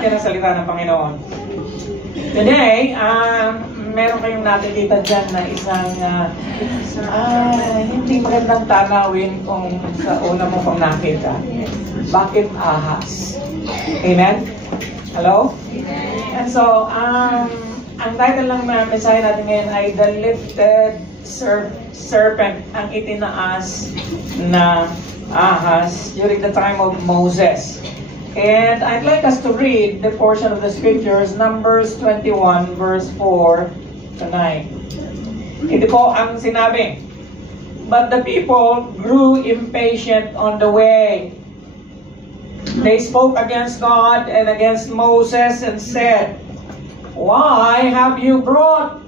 natin ang salita ng Panginoon. Today, meron kayong nakikita dyan na isang hindi magandang tanawin kung sa una mo pang nakita. Bakit ahas? Amen? Hello? And so, ang title ng mensahe natin ngayon ay The Lifted Serpent, ang itinaas na ahas during the time of Moses. And I'd like us to read the portion of the scriptures, Numbers 21, verse 4 to 9. Ito po ang sinabi. But the people grew impatient on the way. They spoke against God and against Moses and said, Why have you brought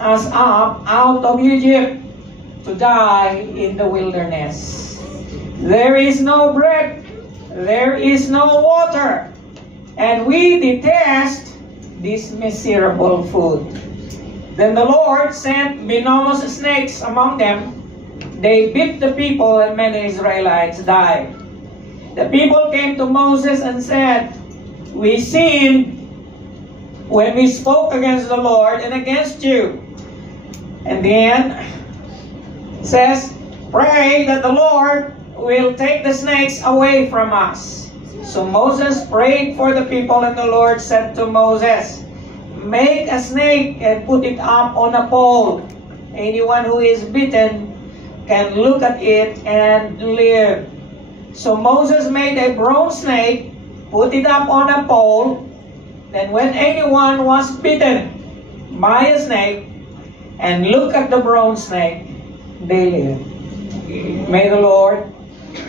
us up out of Egypt to die in the wilderness? There is no bread, there is no water, and we detest this miserable food. Then the Lord sent venomous snakes among them. They bit the people, and many Israelites died. The people came to Moses and said, We sinned when we spoke against the Lord and against you. And then says, Pray that the Lord will take the snakes away from us. So Moses prayed for the people, and the Lord said to Moses, Make a snake and put it up on a pole. Anyone who is bitten can look at it and live. So Moses made a bronze snake, put it up on a pole. Then when anyone was bitten by a snake and look at the bronze snake, they live. May the Lord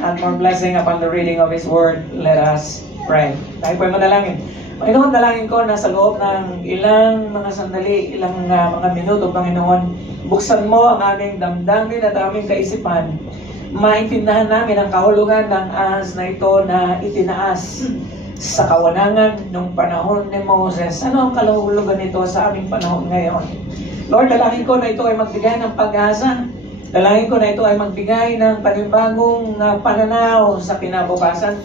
add more blessing upon the reading of His Word. Let us pray. Tayo po ay manalangin. Panginoon, dalangin ko na sa loob ng ilang mga sandali, ilang mga minuto, Panginoon, buksan mo ang aming damdamin at aming kaisipan. Maintindahan namin ang kahulugan ng ahas na ito na itinaas sa kawanangan ng panahon ni Moses. Ano ang kahulugan nito sa aming panahon ngayon? Lord, dalangin ko na ito ay magbigay ng pag-asa. Dalangin ko na ito ay magbigay ng panibagong pananaw sa kinabukasan.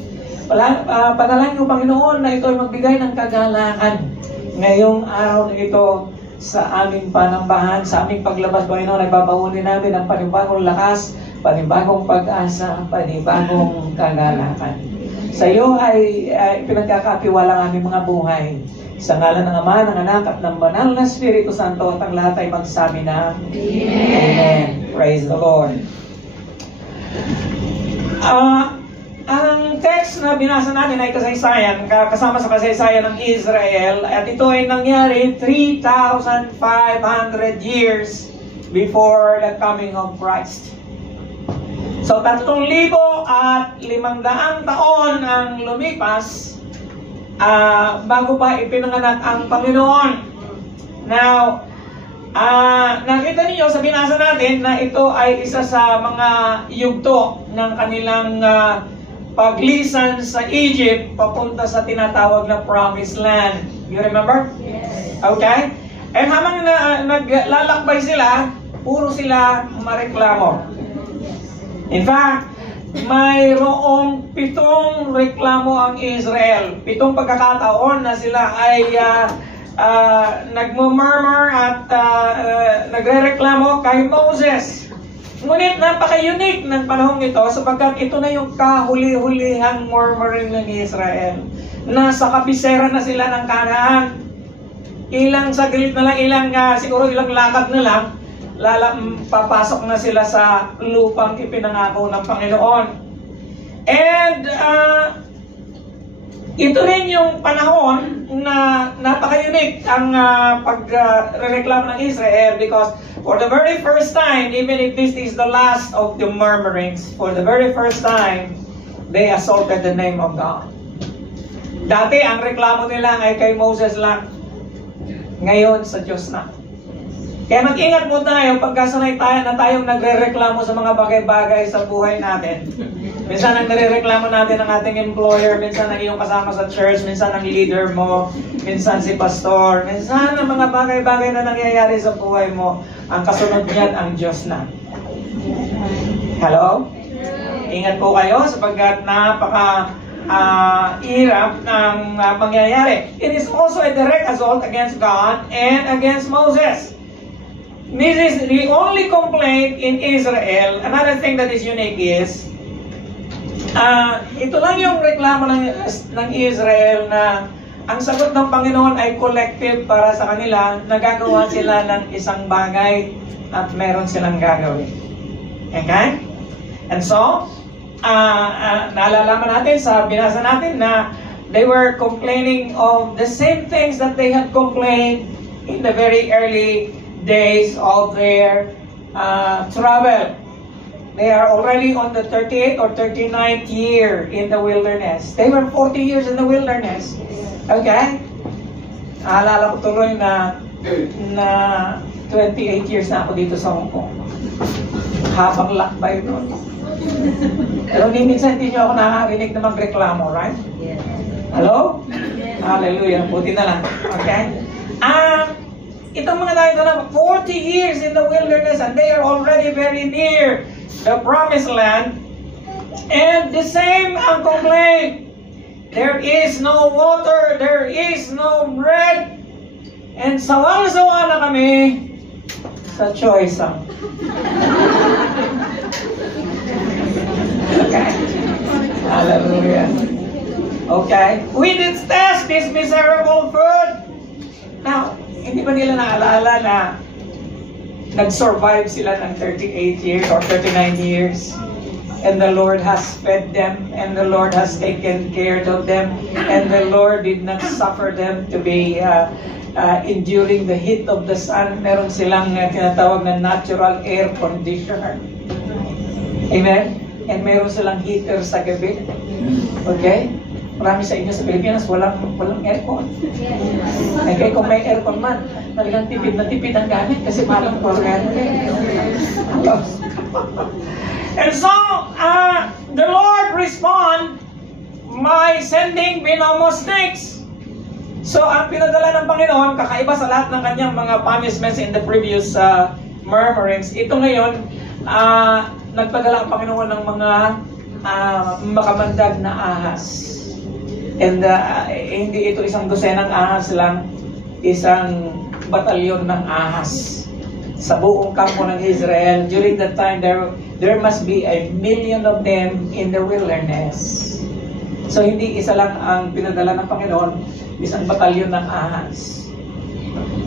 Panalangin ko, Panginoon, na ito ay magbigay ng kagalakan ngayong araw na ito sa aming panambahan, sa aming paglabas, Panginoon, ay babahunin namin ang panibagong lakas, panibagong pag-asa, panibagong kagalakan. Sa iyo ay pinagkakakiwala ang aming mga buhay. Sa ngalan ng Ama, ng Anak, at ng Banal na Espiritu Santo, at ang lahat ay magsabi na Amen. Amen. Praise the Lord. Ang text na binasa natin ay kasaysayan, kasama sa kasaysayan ng Israel, at ito ay nangyari 3,500 years before the coming of Christ. So 3,500 taon ang lumipas bago pa ipinanganak ang Panginoon. Now, nakita niyo sa binasa natin na ito ay isa sa mga yugto ng kanilang paglisan sa Egypt papunta sa tinatawag na Promised Land. You remember? Yes. Okay? And habang naglalakbay sila, puro sila mareklamo. In fact, mayroong 7 reklamo ang Israel. 7 pagkakataon na sila ay nagmumurmur at nagrereklamo kay Moses. Ngunit napaka-unique ng panahong ito sapagkat ito na yung kahuli-hulihang murmuring ng Israel. Nasa kabisera na sila ng Kanaan. Ilang saglit na lang, siguro ilang lakad na lang, papasok na sila sa lupang ipinangako ng Panginoon. And ito rin yung panahon na napaka-unique ang pagreklamo ng Israel because for the very first time, even if this is the last of the murmurings, for the very first time, they assaulted the name of God. Dati, ang reklamo nila ay kay Moses lang. Ngayon, sa Diyos na. Kaya mag-ingat mo tayo pagkasanay tayo na tayong nagre-reklamo sa mga bagay-bagay sa buhay natin. Minsan ang nare-reklamo natin ng ating employer, minsan ang iyong kasama sa church, minsan ang leader mo, minsan si pastor, minsan ang mga bagay-bagay na nangyayari sa buhay mo, ang kasunod niyan ang Diyos na. Hello? Ingat po kayo sapagkat hirap ng mangyayari. It is also a direct assault against God and against Moses. This is the only complaint in Israel. Another thing that is unique is, ito lang yung reklamo ng Israel na ang sagot ng Panginoon ay collective para sa kanila, nagagawa sila ng isang bagay at meron silang gagawin. Okay? And so, naalalaman natin sa binasa natin na they were complaining of the same things that they had complained in the very early days of their travel. They are already on the 38th or 39th year in the wilderness. They were 40 years in the wilderness. Okay? Naalala ko tuloy na 28 years na ako dito sa Hong Kong. Habang lakbay doon. Pero minsan hindi nyo ako nakakarinig na magreklamo, right? Hello? Hallelujah. Buti na lang. Okay? Itong mga tayo na 40 years in the wilderness and they are already very near the promised land. And the same ang complaint. There is no water, there is no bread. And sawang-sawa na kami sa choice. Okay. Hallelujah. Okay. We detest this miserable food. Now, hindi ba nila naalala na nag-survive sila ng 38 years or 39 years? And the Lord has fed them, and the Lord has taken care of them, and the Lord did not suffer them to be enduring the heat of the sun. Meron silang tinatawag na natural air conditioner. Amen? And meron silang heater sa gabi. Okay? Marami sa inyo sa Pilipinas, walang aircon. Okay, kung may aircon man, talagang tipid na tipid ang gamit kasi malang kuryente. And so, the Lord respond by sending venomous snakes. So, ang pinadala ng Panginoon, kakaiba sa lahat ng kanyang mga punishments in the previous murmurings, ito ngayon, nagpadala ang Panginoon ng mga makamandag na ahas. And hindi ito isang dosenang ahas lang, isang batalyon ng ahas. Sa buong kampo ng Israel, during that time, there must be 1 million of them in the wilderness. So, hindi isa lang ang pinadala ng Panginoon, isang batalyon ng ahas.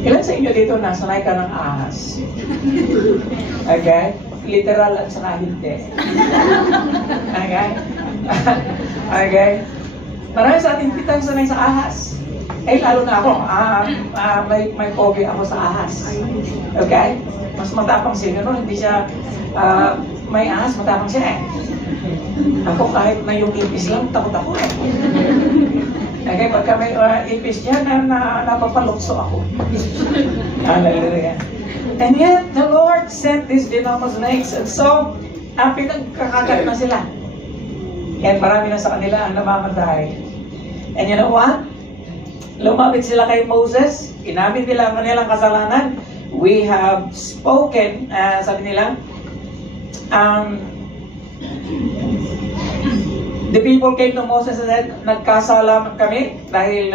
Ilan sa inyo dito nasanay ka ng ahas? Okay? Literal at saka hindi. Okay? Okay? Marami sa ating pitang sanay sa ahas. Eh, lalo na ako. May phobia ako sa ahas. Okay? Mas matapang siya. No? Hindi siya, may ahas, matapang siya eh. Ako kahit na yung ipis lang, takot ako eh. Okay, pagka may ipis niya, napapalukso ako. Hallelujah. And yet, the Lord sent these venomous snakes. And so, pinagkakagat na sila. And marami na sa kanila ang namamatay. And you know what? Lumapit sila kay Moses. Inamin nila ang kanilang kasalanan. We have spoken, sabi nila, the people came to Moses and said, nagkasala kami dahil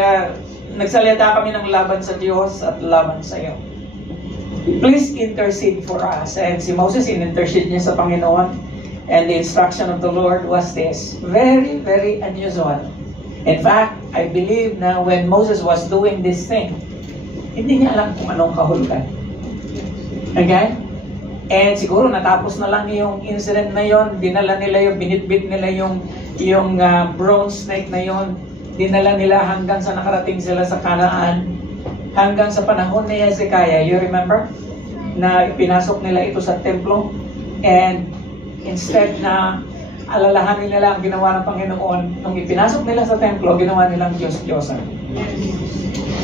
nagsalita kami ng laban sa Diyos at laban sa iyo. Please intercede for us. And si Moses, in-intercede niya sa Panginoon. And the instruction of the Lord was this. Very, very unusual. In fact, I believe na when Moses was doing this thing, hindi niya alam kung anong kahulugan. Okay? And siguro natapos na lang yung incident na yon, dinala nila yung, binitbit nila yung bronze snake na yon, dinala nila hanggang sa nakarating sila sa Canaan, hanggang sa panahon ni Hezekiah. You remember? Na pinasok nila ito sa templo, and instead na alalahanin nila ang ginawa ng Panginoon, nung ipinasok nila sa templo, ginawa nilang Diyos-Diyosan.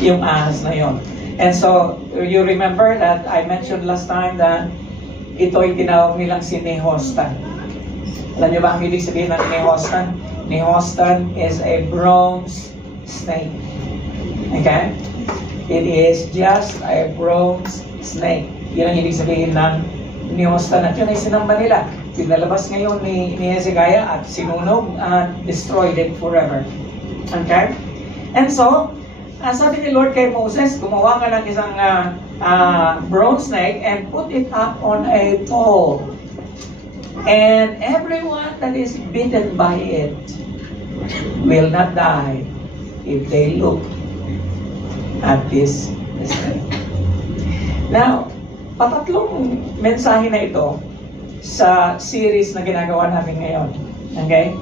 Yung ahas na yon. And so, you remember that I mentioned last time that ito'y tinawag nilang si Nehostan. Alam niyo ba ang ibig sabihin ng Nehostan? Nehostan is a bronze snake. Okay? It is just a bronze snake. Yun ang ibig sabihin ng Nehostan. At yun ay sinamba nila. pinalabas ngayon ni Hezekiah at sinunog at destroyed it forever. Okay? And so, sabi ni Lord kay Moses, gumawa ka ng isang bronze snake and put it up on a pole. And everyone that is bitten by it will not die if they look at this snake. Now, patatlong mensahe na ito sa series na ginagawa natin ngayon. Okay?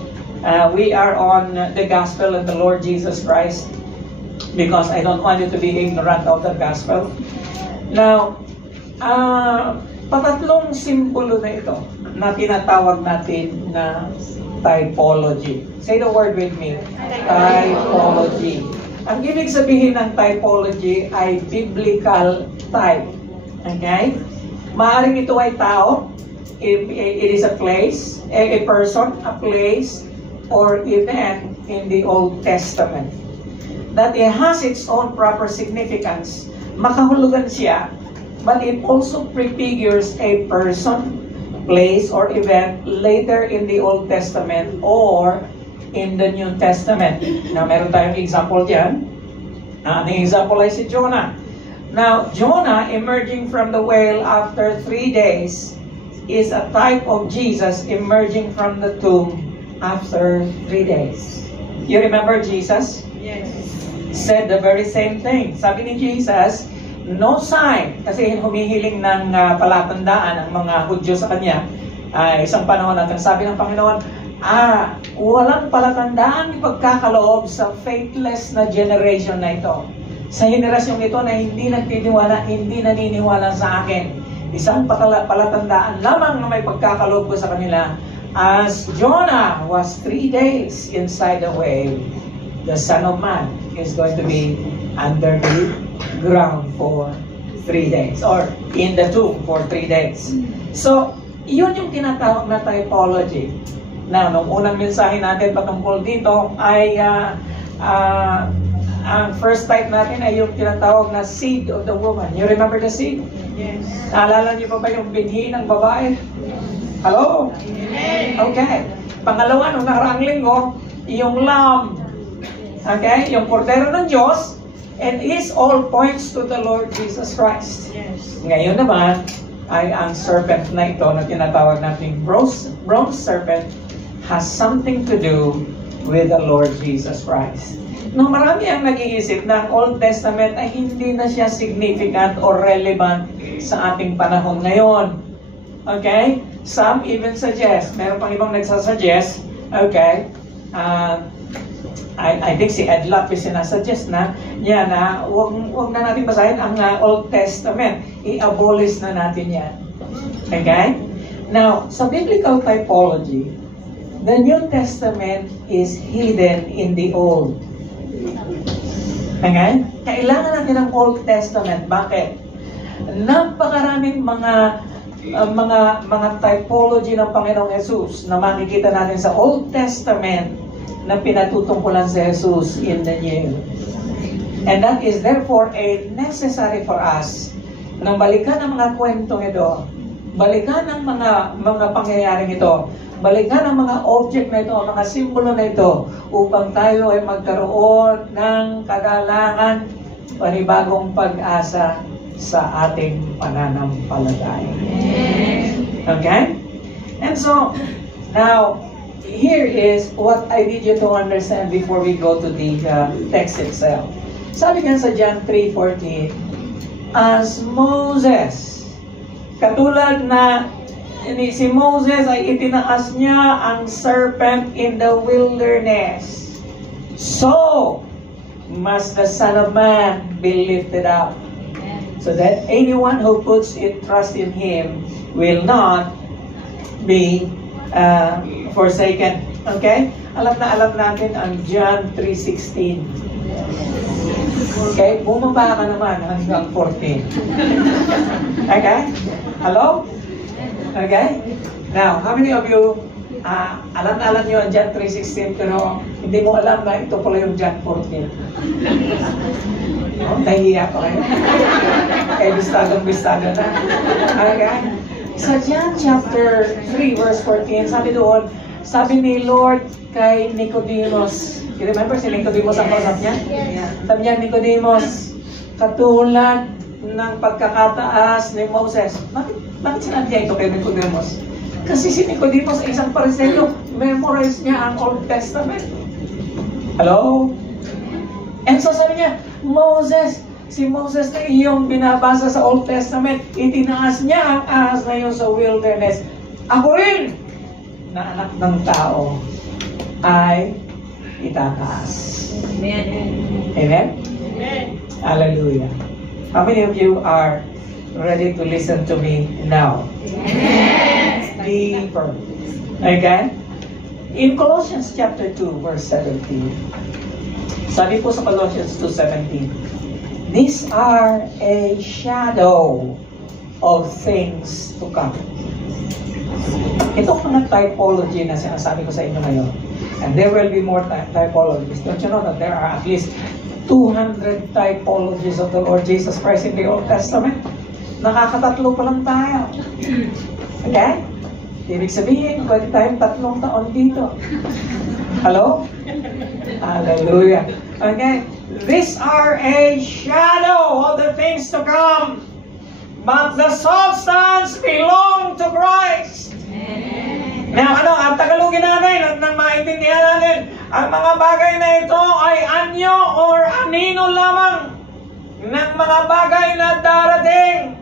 We are on the gospel of the Lord Jesus Christ because I don't want you to be ignorant of the gospel. Now, patatlong simbolo na ito na tinatawag natin na typology. Say the word with me. Typology. Ang ibig sabihin ng typology ay biblical type. Okay? Maaaring ito ay tao. It is a place, a person, a place, or event in the Old Testament. That it has its own proper significance. Makahulugan siya, but it also prefigures a person, place, or event later in the Old Testament or in the New Testament. Now, meron tayong example dyan. Ang example ay si Jonah. Now, Jonah emerging from the whale after 3 days is a type of Jesus emerging from the tomb after 3 days. You remember Jesus? Yes. Said the very same thing. Sabi ni Jesus, no sign, kasi humihiling ng palatandaan ang mga Hudyo sa kanya. Isang panahon natin, sabi ng Panginoon, walang palatandaan yung pagkakaloob sa faithless na generation na ito. Sa henerasyong ito na hindi nagtiniwala, hindi naniniwala sa akin. Isang palatandaan lamang na may pagkakaloob ko sa kanila. As Jonah was 3 days inside the whale, the Son of Man is going to be under the ground for 3 days or in the tomb for 3 days. So, yun yung tinatawag na typology. Now, nung unang mensahe natin patungkol dito ay ang first type natin ay yung tinatawag na seed of the woman. You remember the seed? Yes. Naalala niyo pa ba yung binhi ng babae? Hello? Okay. Pangalawa, nung nakaraang linggo, yung lamb. Okay? Yung kordero ng Diyos. And this all points to the Lord Jesus Christ. Yes. Ngayon naman, ay ang serpent na ito na tinatawag natin bronze serpent has something to do with the Lord Jesus Christ. No, marami ang nag-iisip na ang Old Testament ay hindi na siya significant or relevant sa ating panahon ngayon. Okay? Some even suggest, meron pang ibang nagsasuggest, okay, I think si Ed Lapis sinasuggest na huwag na natin basahin ang Old Testament. I-abolish na natin yan. Okay? Now, sa biblical typology, the New Testament is hidden in the Old. Okay? Kailangan natin ng Old Testament. Bakit? Napakaraming mga typology ng Panginoong Jesus na makikita natin sa Old Testament na pinatutungkulan sa Jesus in the New. And that is therefore a necessary for us nang balikan ang mga kwentong ito, balikan ang mga pangyayaring ito, balikan ang mga object na ito, ang mga simbolo na ito, upang tayo ay magkaroon ng kagalangan, panibagong pag-asa sa ating pananampalataya. Okay? And so, now, here is what I need you to understand before we go to the text itself. Sabi nga sa John 3:14, as Moses, katulad na si Moses ay itinaas niya ang serpent in the wilderness, so must the Son of Man be lifted up, so that anyone who puts trust in Him will not be forsaken. Okay? Alam natin ang John 3:16. Okay? Bumaba ka naman hanggang 14. Okay? Hello? Okay? Now, how many of you alam nyo ang John 3:16 pero hindi mo alam na ito pala yung John 14? Nahihiya ko kayo. Kaya bistado na. Okay? Sa John chapter 3 verse 14, sabi ni Lord kay Nicodemus, you remember si Nicodemus ang kausap niya? Sabi niya, Nicodemus, katulad ng pagkakataas ni Moses. Bakit sinabi niya ito kay Nicodemus? Kasi si Nicodemus ay isang Pariseo, memorize niya ang Old Testament. Hello? And so sabi niya, si Moses na iyong binabasa sa Old Testament, itinaas niya ang ahas na yun sa wilderness. Ako rin, na anak ng tao, ay itataas. Amen. Amen? Amen. Hallelujah. How many of you are ready to listen to me now? Amen. Deeper. Okay? In Colossians chapter 2, verse 17, sabi po sa Colossians 2:17, these are a shadow of things to come. Ito mga typology na sinasabi ko sa inyo ngayon. And there will be more typologies. Don't you know that there are at least 200 typologies of the Lord Jesus Christ in the Old Testament? Nakakatatlo pa lang tayo. Okay? Ibig sabihin, pwede tayong 3 taon dito. Hello? Hallelujah. Okay? These are a shadow of the things to come. But the substance belong to Christ. Now, ang Tagalogin natin at nang maintindihan natin, ang mga bagay na ito ay anyo or anino lamang ng mga bagay na darating.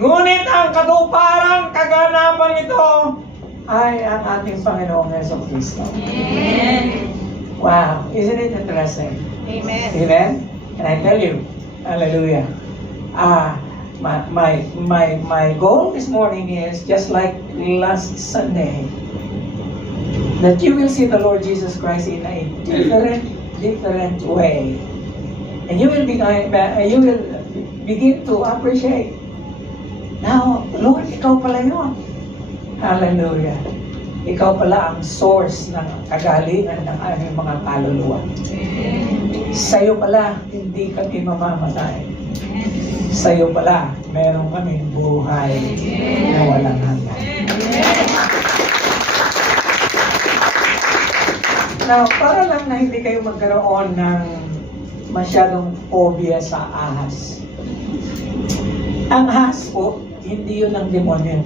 Ngunit ang katuparan, kaganapan nito ay ang ating Panginoong Jesucristo. Amen. Wow, isn't it interesting? Amen. Amen? And I tell you, hallelujah. My goal this morning is just like last Sunday, that you will see the Lord Jesus Christ in a different way, and you will begin to appreciate. Now, Lord, ikaw pala yun. Hallelujah. Ikaw pala ang source ng kagalingan ng aming mga kaluluwa. Sa'yo pala, hindi kami mamamatay. Sa'yo pala, meron kaming buhay na walang hanggan. Now, para lang na hindi kayo magkaroon ng masyadong phobia sa ahas. Ang ahas po, hindi yun ang demonyo.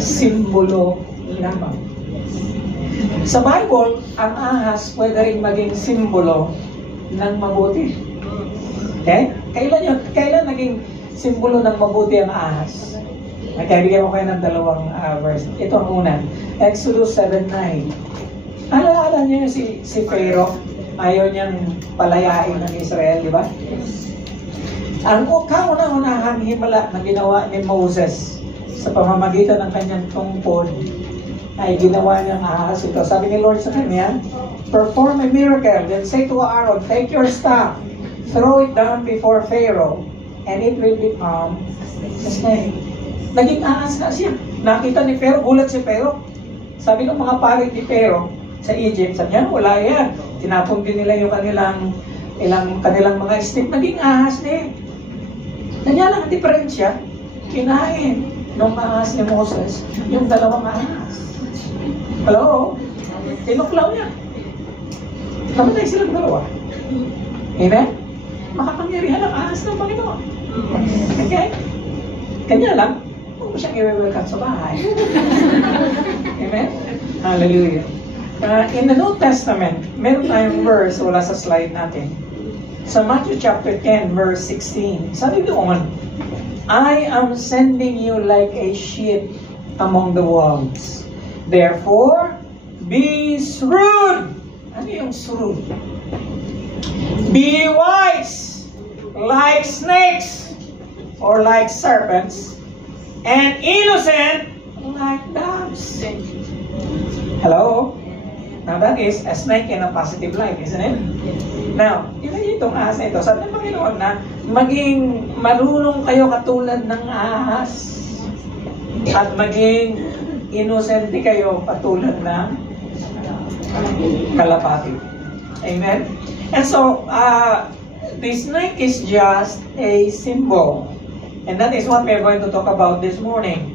Simbolo lamang. Sa Bible, ang ahas pwede rin maging simbolo ng mabuti. Okay? Kailan naging simbolo ng mabuti ang ahas? Nagkabigyan ko kayo ng 2 verse. Ito ang una. Exodus 7:9. Alaala niyo si Pharaoh? Ayaw niyang palayain ng Israel, di ba? Ang kauna-unahang himala na ginawa ni Moses sa pamamagitan ng kanyang tungkod ay ginawa niyang ahas ito. Sabi ni Lord sa kanya, perform a miracle, then say to Aaron, take your staff, throw it down before Pharaoh, and it will become a snake. Naging ahas na siya. Nakita ni Pharaoh, gulat si Pharaoh. Sabi ng mga parit ni Pharaoh sa Egypt, sabi niya, wala yan. Tinapon din nila yung kanilang mga stick. Naging ahas din. Kanya lang ang diferensya, kinain ng ahas ni Moses yung 2 ahas. Hello? Tinuklaw niya. Namatay silang 2. Amen? Makapangyarihan ang ahas ng Panginoon. Okay? Kanya lang, huwag mo siyang i-welcome sa bahay. Amen? Hallelujah. In the New Testament, meron tayong verse, wala sa slide natin. Sa Matthew chapter 10, verse 16, sabi doon, I am sending you like a sheep among the wolves. Therefore, be shrewd. Ano yung shrewd? Be wise, like snakes, or like serpents, and innocent, like doves. Hello? Now that is a snake in a positive light, isn't it? Now, itong ahas na ito, sabi ng Panginoon na maging marunong kayo katulad ng ahas at maging inosente kayo katulad ng kalapati. Amen? And so, the snake is just a symbol. And that is what we're going to talk about this morning.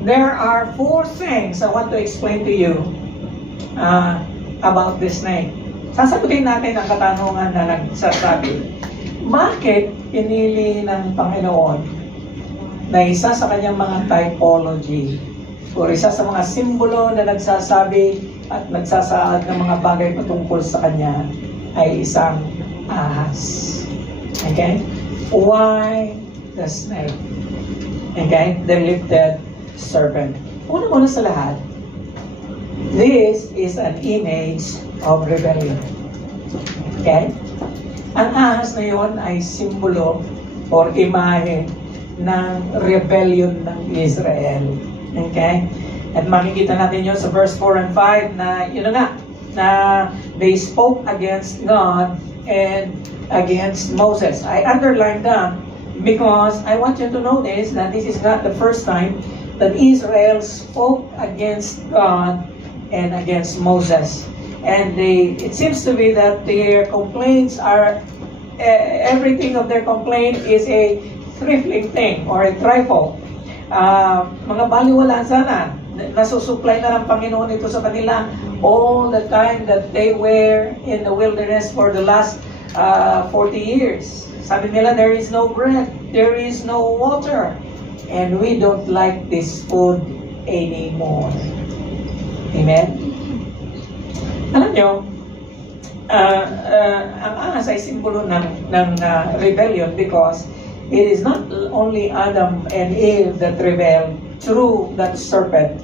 There are 4 things I want to explain to you about the snake. Sasagutin natin ang katanungan na nagsasabi, bakit pinili ng Panginoon na isa sa kanyang mga typology o isa sa mga simbolo na nagsasabi at nagsasaad ng mga bagay patungkol sa kanya ay isang ahas. Okay? Why the snake? Okay? The lifted serpent. Una-una sa lahat, this is an image of rebellion. Okay? Ang ahas na yon ay simbolo or imahe ng rebellion ng Israel. Okay? At makikita natin yun sa verse 4 and 5 na yun na they spoke against God and against Moses. I underlined that because I want you to notice that this is not the first time that Israel spoke against God and against Moses. And it seems to be that their complaints are, everything of their complaint is a trifling thing or a trifle. Mga baliwala sana. Nasusupply na ng Panginoon ito sa kanila all the time that they were in the wilderness for the last 40 years. Sabi nila, there is no bread, there is no water, and we don't like this food anymore. Amen? Alam nyo, ang ahas ay simbolo ng rebellion because it is not only Adam and Eve that rebelled through that serpent,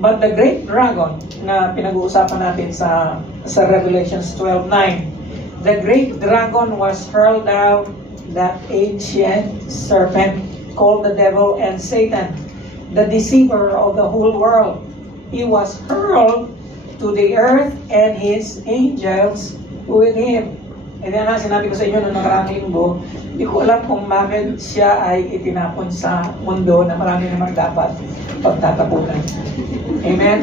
but the great dragon na pinag-uusapan natin sa Revelations 12:9. The great dragon was hurled down, that ancient serpent called the devil and Satan, the deceiver of the whole world. He was hurled to the earth and his angels with him. And yan na sinabi ko sa inyo noong nakaraang linggo, hindi ko alam kung bakit siya ay itinapon sa mundo na marami namang dapat pagtatapunan. Amen?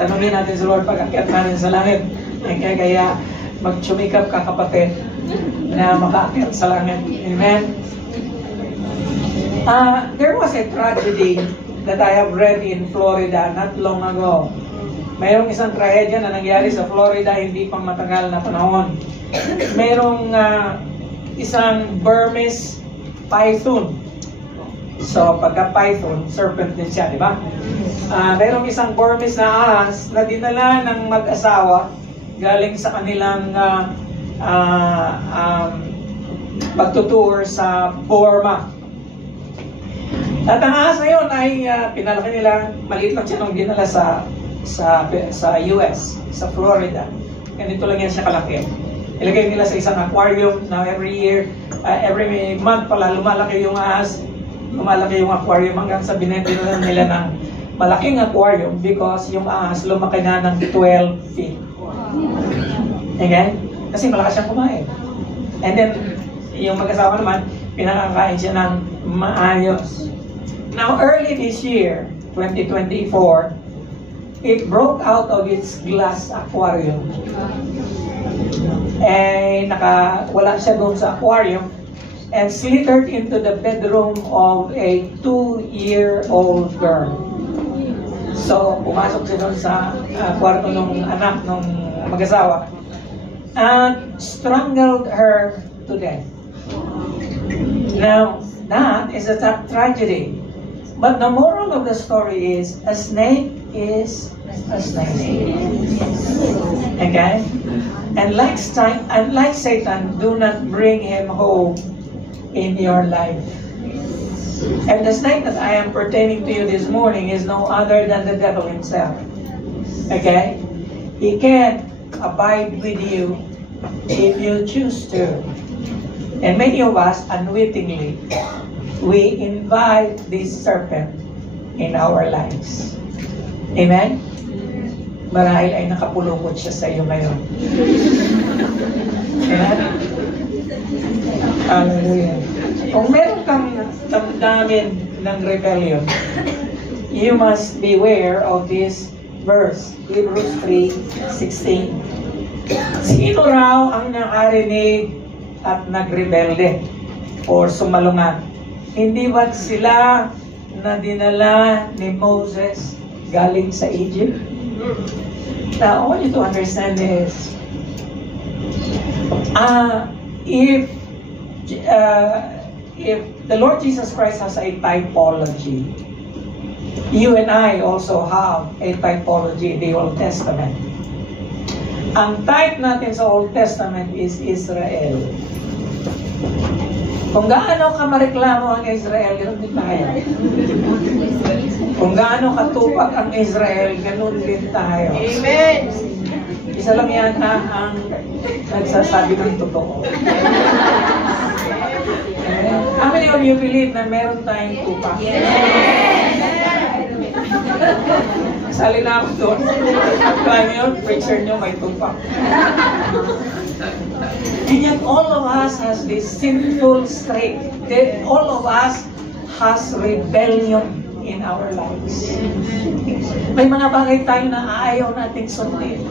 Tanungin natin sa Lord pag-akyat natin sa langit. Kaya magtsumikap ka kapatid na makaakyat sa langit. Amen? There was a tragedy that I have read in Florida not long ago. Mayroong isang trahedya na nangyari sa Florida hindi pang matagal na panahon. Mayroong isang Burmese python. So, pagka python, serpent din siya, di ba? Mayroong isang Burmese na ahas na dinala ng mag-asawa galing sa kanilang pagtutour sa Burma. At ang ahas na yun ay pinalaki nila, maliit lang siya nung dinala sa US, sa Florida. Ganito lang yan siya kalaki. Ilagay nila sa isang aquarium na every month pala lumalaki yung ahas, lumalaki yung aquarium hanggang sa binenta nila ng malaking aquarium because yung ahas lumaki na ng 12 feet. Okay? Kasi malakas siyang kumain. And then, yung mag-asawa naman, pinakakain siya ng maayos. Now, early this year, 2024, it broke out of its glass aquarium. Wala siya doon sa aquarium and slithered into the bedroom of a 2-year-old girl. So, pumasok siya doon sa kwarto ng anak ng mag-asawa and strangled her to death. Now, that is a tragedy. But the moral of the story is, a snake is a snake. Okay? And like Satan, do not bring him home in your life. And the snake that I am pertaining to you this morning is no other than the devil himself. Okay? He can abide with you if you choose to. And many of us, unwittingly, we invite this serpent in our lives. Amen? Marahil ay nakapulukot siya sa iyo ngayon. Amen? Hallelujah. Kung meron kang damdamin ng rebellion, you must beware of this verse, Hebrews 3:16. Sino raw ang nakarinig at nagrebelde? or sumalungat. Hindi ba sila na dinala ni Moses galing sa Egypt? Now, I want you to understand this. If the Lord Jesus Christ has a typology, you and I also have a typology in the Old Testament. Ang type natin sa Old Testament is Israel. Kung gaano ka mareklamo ang Israel, ganoon din tayo. Kung gaano katupak ang Israel, ganoon din tayo. Amen. Isa lang yata ang nagsasabi ng totoo. How many of you believe na meron tayong tupak? Sali na ako doon. Kaya yun, preacher nyo may tupak. And yet all of us has this sinful streak. That all of us has rebellion in our lives. May mga bagay tayo na ayaw nating sundin.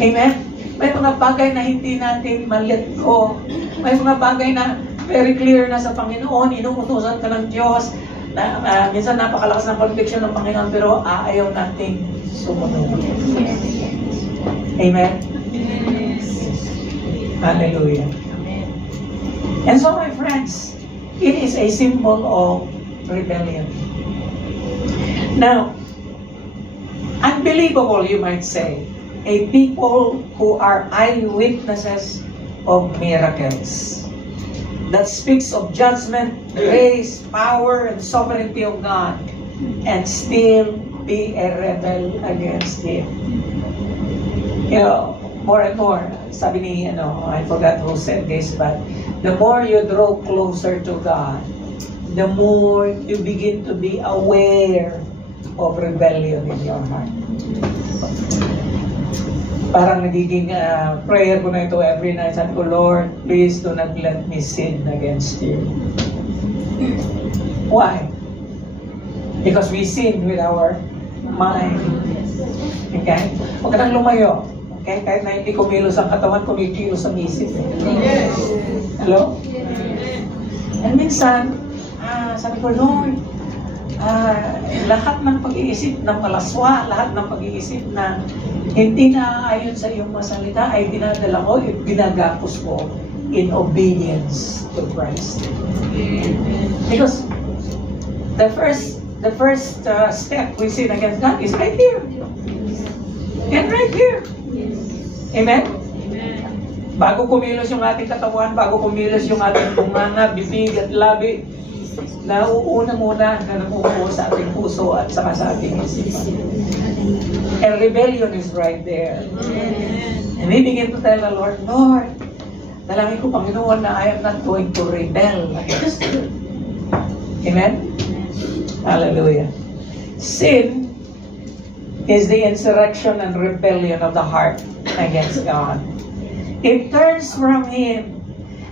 Amen? May mga bagay na hindi natin ma-let go. May mga bagay na very clear na sa Panginoon, inuutusan ka ng Diyos, na minsan napakalakas ng conviction ng Panginoon, pero ayaw nating sumunod. Amen? Hallelujah. And so, my friends, it is a symbol of rebellion. Now, unbelievable, you might say, a people who are eyewitnesses of miracles. That speaks of judgment, grace, power, and sovereignty of God, and still be a rebel against Him. You know, more and more, sabi ni, I forgot who said this, but the more you draw closer to God, the more you begin to be aware of rebellion in your heart. Parang nagiging prayer ko na ito every night. Sabi ko, Lord, please do not let me sin against you. Why? Because we sin with our mind. Okay? Huwag ka nang lumayo. Okay? Kahit na hindi kumilos ang katawan, kumikilos ang isip. Hello? And minsan, sabi ko, Lord, lahat ng pag-iisip ng malaswa, lahat ng pag-iisip na hindi naaayon sa iyong masalita ay dinadala ko, ginagapos ko in obedience to Christ. Because the first step we sin against God is right here. And right here. Amen? Bago kumilos yung ating katawan, bago kumilos yung ating bunganga, bibig at labi, nauuna muna na namubuo sa ating puso at saka sa ating isipan. And rebellion is right there. And we begin to tell the Lord, Lord, dalangin ko, Panginoon, na I am not going to rebel against you. Amen? Hallelujah. Sin is the insurrection and rebellion of the heart against God. It turns from Him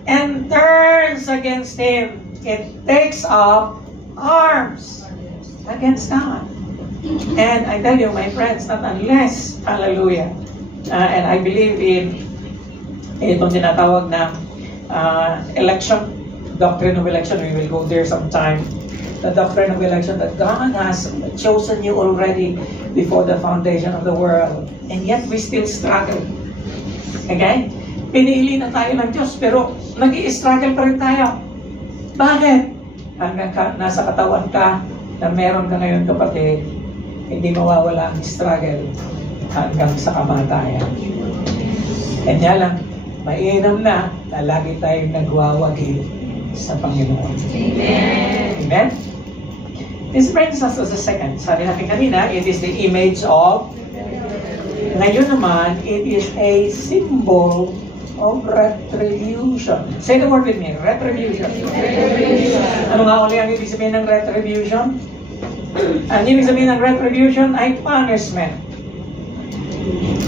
and turns against Him. It takes up arms against God. And I tell you, my friends, not unless, hallelujah, and I believe in itong tinatawag na election, doctrine of election, we will go there sometime. The doctrine of election, that God has chosen you already before the foundation of the world. And yet we still struggle. Okay? Pinili na tayo ng Diyos, pero nag-i-struggle pa rin tayo. Bakit? Hanggang nasa katawan ka na meron ka ngayon, kapatid, hindi mawawala ang struggle hanggang sa kamatayan. Kanya lang, mainam na lagi tayong nagwawagi sa Panginoon. Amen. Amen? This brings us to the second. Sabi natin kanina, it is the image of. Ngayon naman, it is a symbol of retribution. Say the word with me, retribution. Ano nga uli ang ibig sabihin ng retribution? Ang ibig sabihin ng retribution ay punishment.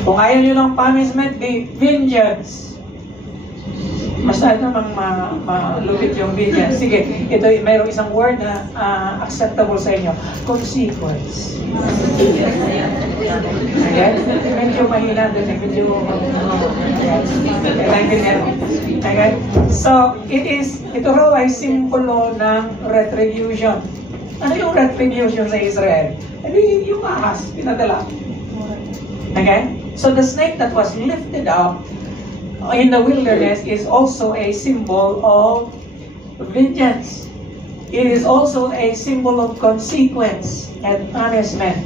Kung ayaw nyo ng punishment, di vengeance. Masyado namang malupit yung vengeance. Sige, ito mayroong isang word na acceptable sa inyo. Consequence. Okay? Medyo mahina doon. Medyo... Okay? So, ito raw ay simbolo ng retribution. Ano yung retribution sa Israel? Hindi yung ahas, pinadala. Okay? So, the snake that was lifted up in the wilderness is also a symbol of vengeance. It is also a symbol of consequence and punishment.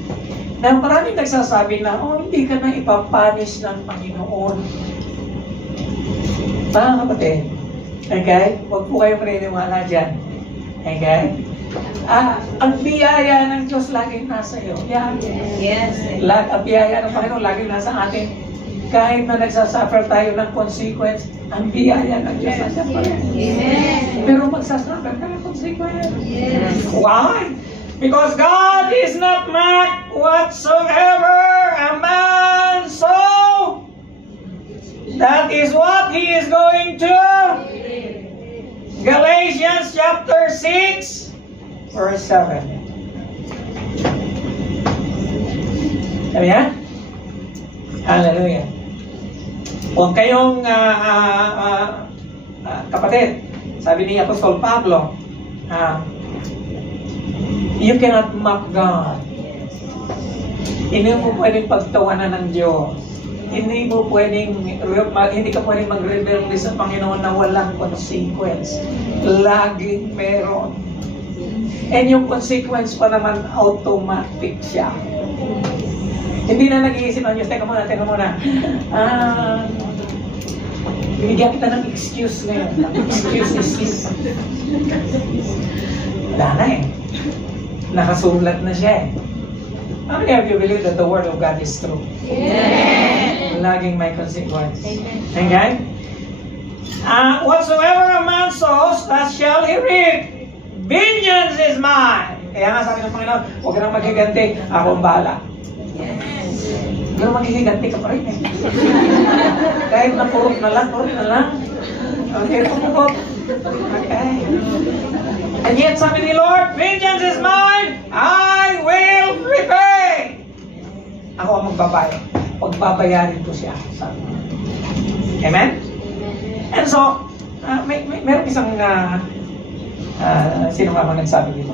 Na maraming nagsasabi na, hindi ka na ipapunish ng Panginoon. Mga kapatid, okay? Huwag po kayo maniniwala dyan. Okay? Ang biyaya ng Diyos laging nasa iyo. Yan. Yes. Ang biyaya ng Panginoon laging nasa atin. Kahit na nagsasuffer tayo ng consequence, ang biyaya ng Diyos nasa pa rin. Pero magsasuffer ka ng consequence. Yes. Why? Because God is not mocked whatsoever a man sow. That is what He is going to. Galatians chapter 6, verse 7. Sabi niya? Hallelujah. Huwag kayong kapatid, sabi ni Apostol Pablo, you cannot mock God. Hindi mo pwedeng pagtawanan ng Diyos. Hindi ka pwedeng mag-rebelde sa Panginoon na walang consequence. Laging meron. And yung consequence pa naman, automatic siya. Hindi na nag-iisip ang Diyos, teka muna. Binigyan kita ng excuse ngayon. Excuses. Wala na eh. Nakasulat na siya eh. How many of you believe that the Word of God is true? Yes. Laging may consequence. Okay? Whatsoever a man sows, that shall he reap. Vengeance is mine. Kaya nga sabi ng Panginoon, huwag ka nang maghiganti, ako ang bahala. Pero maghihiganti ka pa rin eh. Kahit na purot na lang. Okay, pumukot. Okay. And yet sabi ni Lord, vengeance is mine, I will repay. Ako ang magbabayad. Pagbabayarin ko siya. Amen? And so, meron isang sino nga nagsabi dito?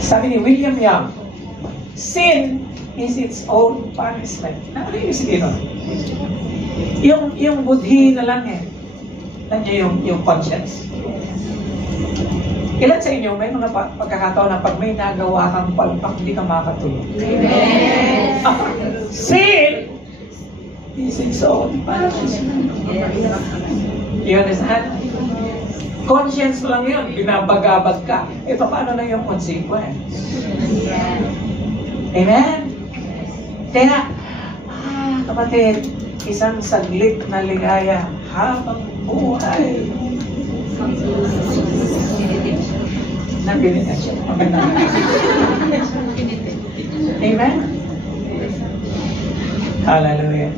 Sabi ni William Young, sin is its own punishment. Ano yung isipin nun? Yung budhi na lang eh. Nandiyo yung conscience. Ilan sa inyo, may mga pagkakataon na pag may nagawa kang palpak, hindi ka makatulog. Amen. Sin is its own punishment. You understand? Conscience lang yun, binabagabag ka. Ito paano na yung consequence? Amen? Kaya, kapatid, isang saglit na ligaya habang buhay. Nabilitan siya. Amen? Hallelujah.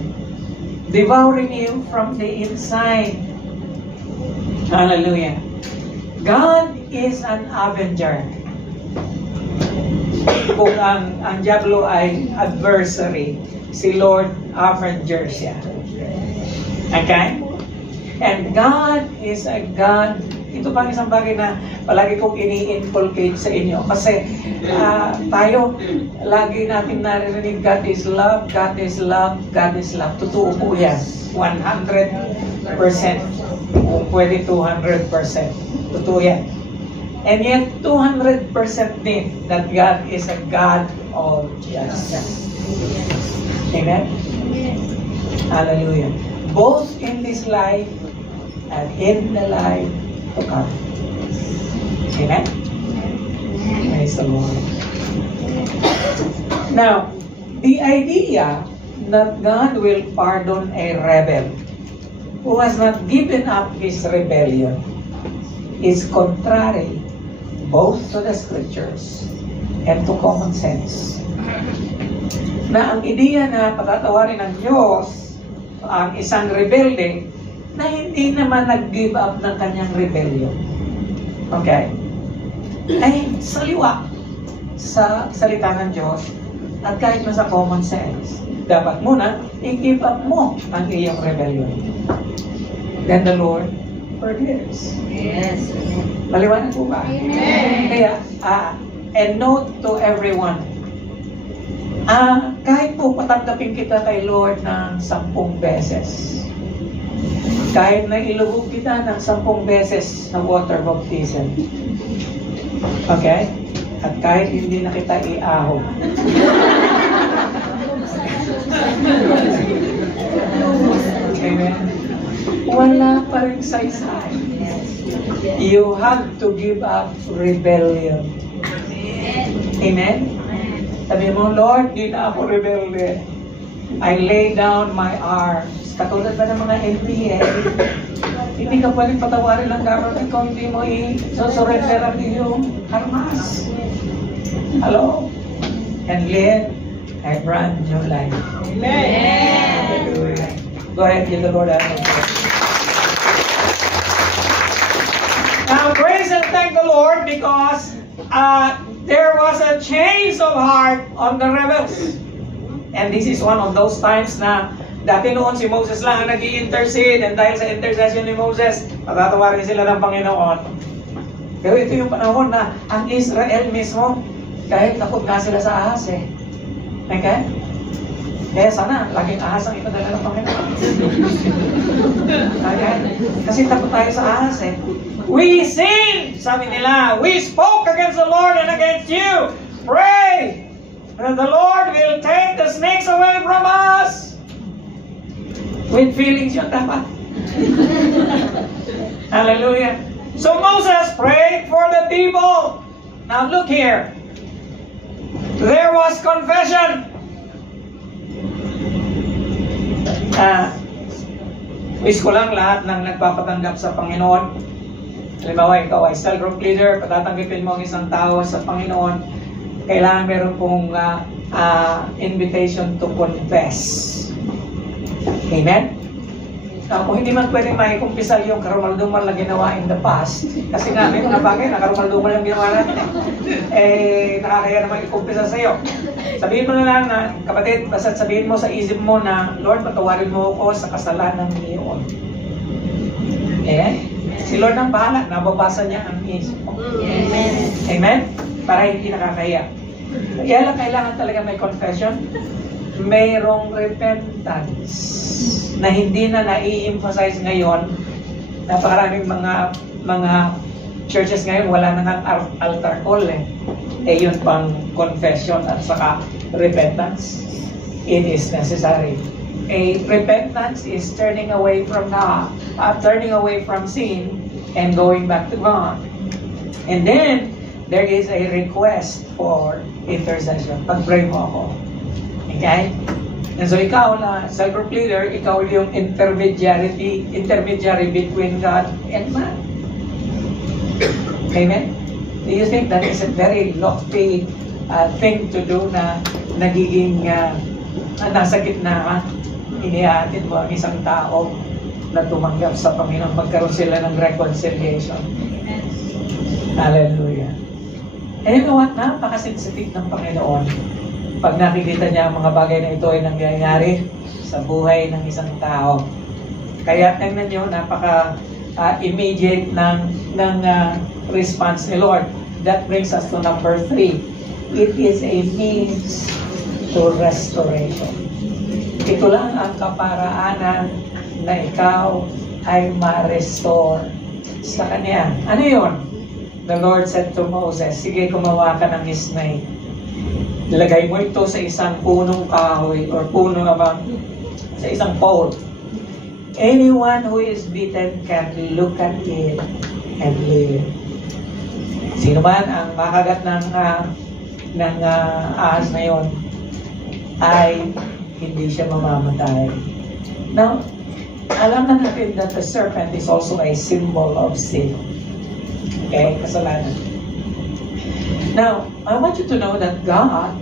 Devouring you from the inside. Hallelujah. God is an avenger. Kung ang Diablo ay adversary, si Lord avenger siya. Okay? And God is a God. Ito pang isang bagay na palagi kong ini-inculcate sa inyo. Kasi tayo, lagi natin naririnig, God is love, God is love, God is love. Totoo po yan. 100%. Kung pwede 200%. Totoo yan. And yet, 200% din that God is a God of justice. Amen? Hallelujah. Both in this life and in the life to come. Amen? Praise the Lord. Now, the idea that God will pardon a rebel who has not given up his rebellion is contrary both to the scriptures and to common sense. Na ang ideya na patatawarin ng Diyos ang isang rebelde na hindi naman nag-give up ng kanyang rebellion. Okay? Ay saliwa sa salita ng Diyos At kahit na sa common sense, dapat muna, i-keep up mo ang iyong rebellion. Then the Lord forgives. Yes. Maliwanag po ba? Amen. Kaya, and note to everyone, kahit po patanggapin kita kay Lord ng 10 beses, kahit na ilubog kita ng 10 beses na water baptism, okay? At kahit hindi na kita iahog, amen? Wala pa rin saysay. You have to give up rebellion. Amen? Sabi mo, Lord, di na ako rebelde. I lay down my arms. Katulad ba ng mga NBA? Hindi ka pwedeng patawarin ng government kung hindi mo i-surrender ang iyong armas. Hello? And live a brand new life. Amen. Hallelujah. Go ahead, give the Lord a hand. Now, praise and thank the Lord because there was a change of heart on the rebels. And this is one of those times na dati noon si Moses lang ang nag-i-intercede, and dahil sa intercession ni Moses, matatawarin sila ng Panginoon. Pero ito yung panahon na ang Israel mismo, kahit takot nga sila sa ahas eh. Okay? Kaya sana, laging ahas ang ipadala ng Panginoon. Okay? Kasi takot tayo sa ahas eh. We sinned, sabi nila. We spoke against the Lord and against you. Pray that the Lord will take the snakes away from us. With feelings yun dapat. Hallelujah. So Moses prayed for the people. Now look here. There was confession. Wish ko lang lahat ng nagpapatanggap sa Panginoon. Halimbawa, ikaw ay cell group leader, patatanggapin mo ang isang tao sa Panginoon, kailangan meron pong invitation to confess. Amen? Kung hindi man pwedeng makikumpisal yung karumaldumal na ginawa in the past, kasi nga may mga bagay na karumaldumal yung ginawa natin nakakaya naman ikumpisal sa iyo. Sabihin mo na lang na, kapatid, basta sabihin mo sa isip mo na, Lord, patawarin mo ako sa kasalanan ngayon. Si Lord ang bahala, nababasa niya ang isip mo. Amen. Amen? Para hindi nakakaya. Kaya lang kailangan talaga may confession, mayroong repentance na hindi na nai-emphasize ngayon. Napakaraming mga churches ngayon wala nang altar call yun pang confession at saka repentance. It is necessary. A repentance is turning away from God, turning away from sin and going back to God. And then there is a request for intercession. Pag-pray mo ako. Okay? And so ikaw na self-group leader, ikaw yung intermediary between God and man. Amen? Do you think that is a very lofty thing to do na nagiging nasa gitna inihatid mo ang isang tao na tumanggap sa Panginoon, magkaroon sila ng reconciliation. Hallelujah. And you know what? Napakasensitive ng Panginoon pag nakikita niya ang mga bagay na ito ay nangyayari sa buhay ng isang tao. Kaya tingnan nyo, napaka-immediate ng response ni Lord. That brings us to number 3. It is a means to restoration. Ito lang ang kaparaanan na ikaw ay ma-restore sa Kanya. Ano yun? The Lord said to Moses, sige, gumawa ka ng snake. Ilagay mo ito sa isang punong kahoy or puno naman sa isang pole. Anyone who is bitten can look at it and live. Sino man ang makagat ng ahas na yon ay hindi siya mamamatay. Now, alam na natin that the serpent is also a symbol of sin. Okay? Kasalanan. Now, I want you to know that God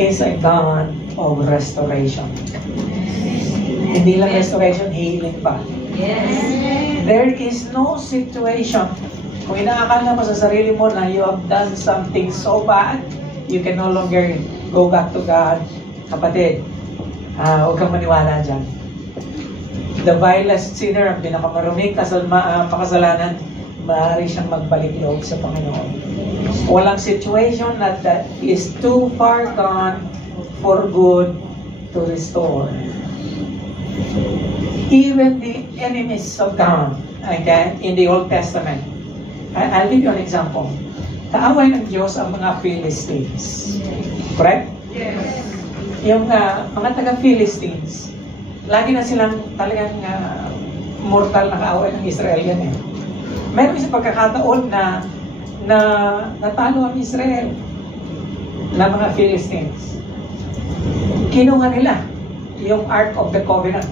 is a God of restoration. Hindi lang restoration, healing pa. Yes. There is no situation, kung inaakala mo sa sarili mo na you have done something so bad, you can no longer go back to God. Kapatid, huwag kang maniwala dyan. The vilest sinner, ang pinakamaruming makasalanan, maaari siyang magbalik loob sa Panginoon. Walang situation that is too far gone for good to restore. Even the enemies of God, okay, in the Old Testament. I'll give you an example. Kaaway ng Diyos ang mga Philistines. Correct? Yes. Yung mga taga-Philistines, lagi na silang talagang mortal na kaaway ng Israel yan eh. Meron isang pagkakataon na natalo ang Israel na mga Philistines. Kinuha nila yung Ark of the Covenant.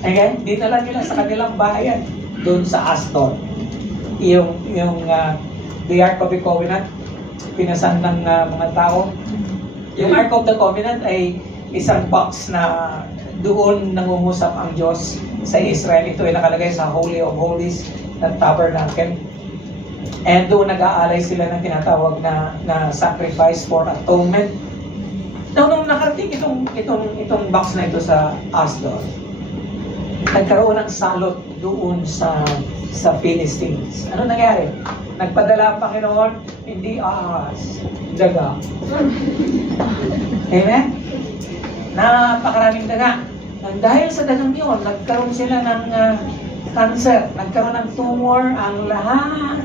Okay? Dinala nila sa kanilang bayan doon sa Asdod. The Ark of the Covenant, pinasan ng mga tao. Yung Ark of the Covenant ay isang box na doon nangungusap ang Diyos sa Israel. Ito ay nakalagay sa Holy of Holies ng Tabernacle. And doon nag-aalay sila ng tinatawag na sacrifice for atonement. Nung nakarating itong box na ito sa Asdod, nagkaroon ng salot doon sa Philistines. Ano nangyari? Nagpadala ang Panginoon, hindi ahas, daga. Amen? Napakaraming daga. Dahil sa dagang yun, nagkaroon sila ng cancer, nagkaroon ng tumor ang lahat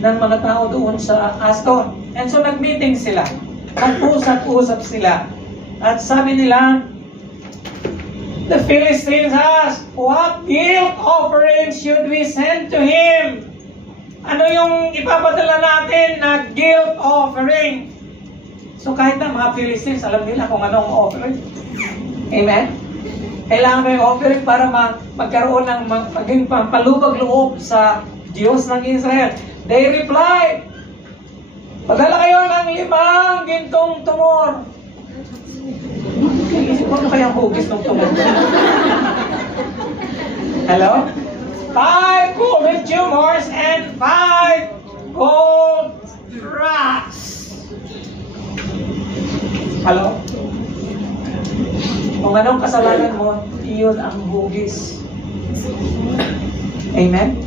ng mga tao doon sa Asdod. And so nag-meeting sila. Nag-usap-usap sila. At sabi nila, the Philistines asked, what guilt offering should we send to him? Ano yung ipapadala natin na guilt offering? So kahit na mga Philistines, alam nila kung anong offering. Amen? Kailangan may offering para magkaroon ng maging pampalubag loob sa Diyos ng Israel. They replied, padala kayo ng 5 gintong tumor. Isip ko na kayang hugis ng tumor. Hello? 5 golden tumors and 5 gold rocks. Hello? Kung anong kasalanan mo, iyon ang hugis. Amen?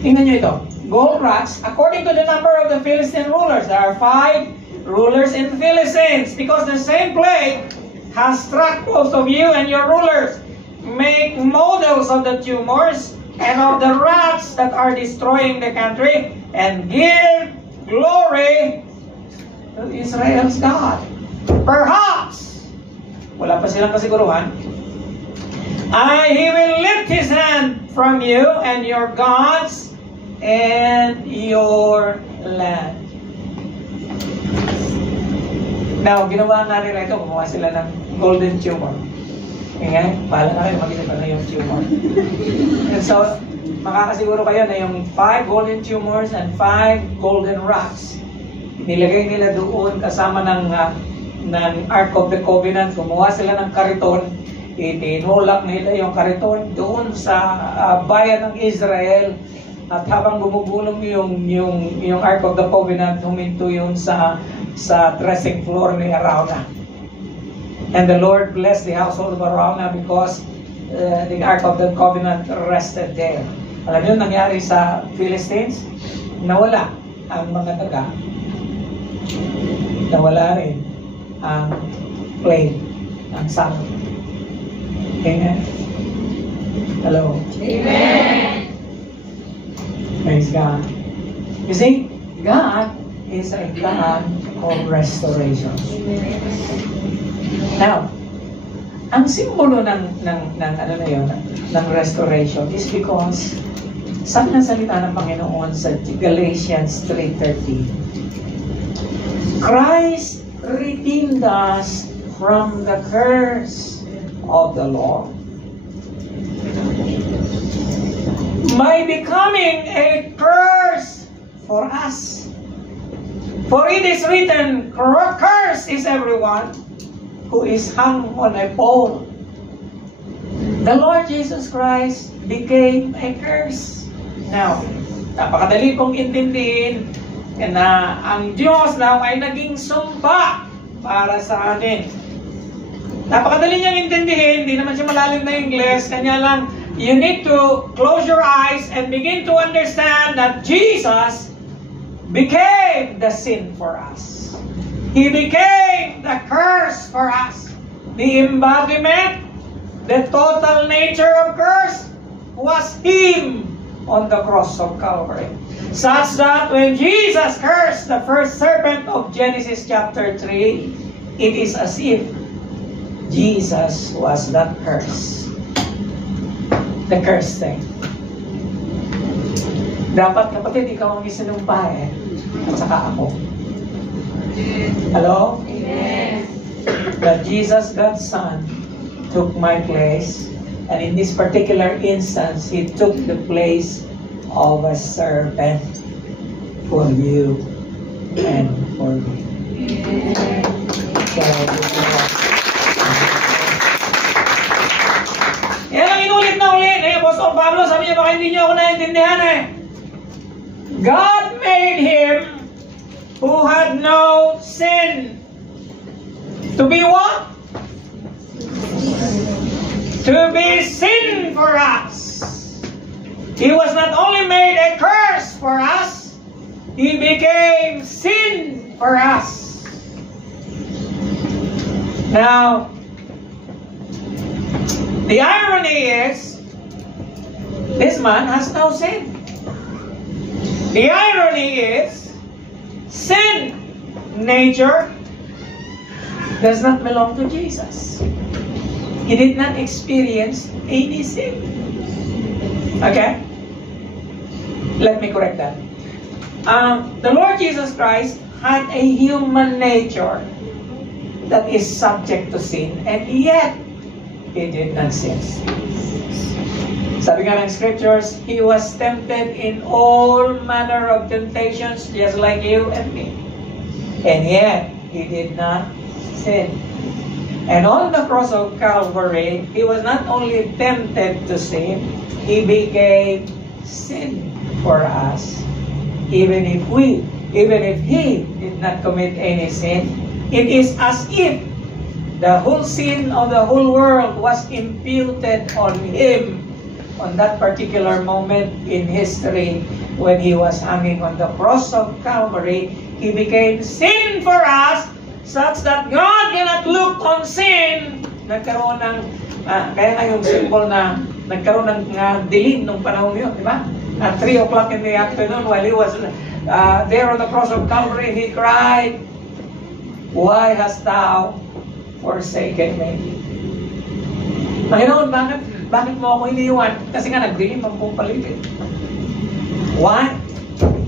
Tingnan nyo ito. Gold rocks, according to the number of the Philistine rulers, there are 5 rulers in the Philistines, because the same plague has struck most of you and your rulers. Make models of the tumors and of the rats that are destroying the country, and give glory to Israel's God. Perhaps, wala pa silang kasiguruhan, he will lift his hand from you and your gods and your land. Now, ginawa nga nila ito, gumawa sila ng golden tumor. Okay? Bahala na kayo, mag-isip na yung tumor. And so, makakasiguro kayo na yung 5 golden tumors and 5 golden rocks, nilagay nila doon kasama ng Ark of the Covenant. Gumawa sila ng kariton, itinulak nila yung kariton doon sa bayan ng Israel. At habang gumugulong yung Ark of the Covenant, huminto yun sa dressing floor ni Arauna. And the Lord blessed the household of Arauna because the Ark of the Covenant rested there. Alam niyo nangyari sa Philistines? Nawala ang mga daga. Nawala rin ang plague, ang salot. Amen? Hello? Amen! Praise God. You see, God is a God of restoration. Now, ang simbolo ng ano na yun, ng restoration is because sabi ng salita ng Panginoon sa Galatians 3:13, Christ redeemed us from the curse of the law by becoming a curse for us. For it is written, cursed is everyone who is hung on a pole. The Lord Jesus Christ became a curse. Now, napakadali pong intindihin na ang Diyos daw ay naging sumpa para sa atin. Napakadali niyang intindihin, hindi naman siya malalim na English, kanya lang, you need to close your eyes and begin to understand that Jesus became the sin for us. He became the curse for us. The embodiment, the total nature of curse was Him on the cross of Calvary. Such that when Jesus cursed the first serpent of Genesis chapter 3, it is as if Jesus was that curse. The curse thing. Dapat kapatid, ikaw ang isinumpa at saka ako. Hello? Yes. That Jesus, God's Son, took my place, and in this particular instance, He took the place of a servant for you and for me. So, yan ang inulit na ulit. Apostol Pablo, sabi niya, baka hindi niyo ako naintindihan God made Him who had no sin to be what? To be sin for us. He was not only made a curse for us, He became sin for us. Now, the irony is, this man has no sin. The irony is, sin nature does not belong to Jesus. He did not experience any sin. Okay? Let me correct that. The Lord Jesus Christ had a human nature that is subject to sin, and yet He did not sin. Sabi nga ng scriptures, He was tempted in all manner of temptations just like you and me. And yet, He did not sin. And on the cross of Calvary, He was not only tempted to sin, He became sin for us. Even if He did not commit any sin, it is as if the whole sin of the whole world was imputed on Him on that particular moment in history when He was hanging on the cross of Calvary. He became sin for us such that God cannot look on sin. Nagkaroon ng, kaya nga yung symbol na nagkaroon ng dilim nung panahon yun, di ba? At 3 o'clock in the afternoon while He was there on the cross of Calvary, He cried, "Why hast Thou forsaken me?" Panginoon, bakit mo ako iniwan? Kasi nga nagdilim ang buong paligid. Why?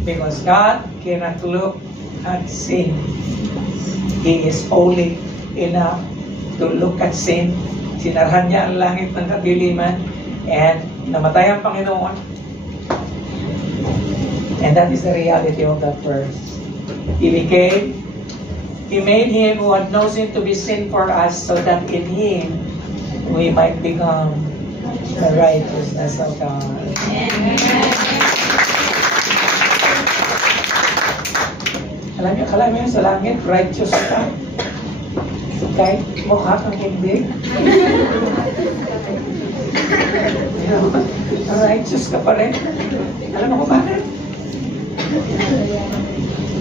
Because God cannot look at sin. He is holy enough to look at sin. Sinarhan niya ang langit ng kadiliman and namatay ang Panginoon. And that is the reality of that verse. He made Him who had no sin to be sin for us so that in Him we might become the righteousness of God. Alam niyo sa langit, righteous ka. Kahit mukha kang hindi. Righteous ka pa rin. Alam mo kung bakit?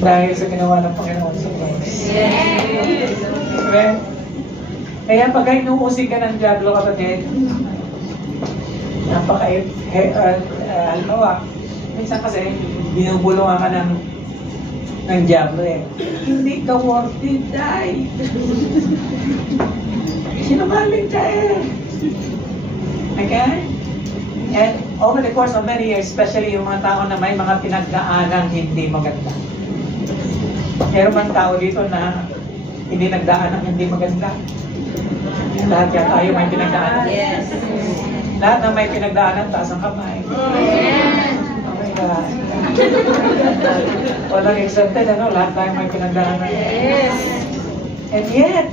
Dahil sa ginawa ng Panginoon sa cross. Amen? Kaya pag inuusig ka ng diablo, kapatid, halimbawa, minsan kasi, binubulungan ka ng diablo Hindi ka worthy, die. Sinungaling ka Okay? And over the course of many years, especially yung mga tao na may mga pinagdaanang hindi maganda. Meron man tao dito na hindi nagdaan ng hindi maganda. Lahat yan tayo may pinagdaanan. Yes. Lahat na may pinagdaanan, taas ang kamay. Yes. Oh my God. Walang exempted, lahat tayo may pinagdaanan. Yes. And yet,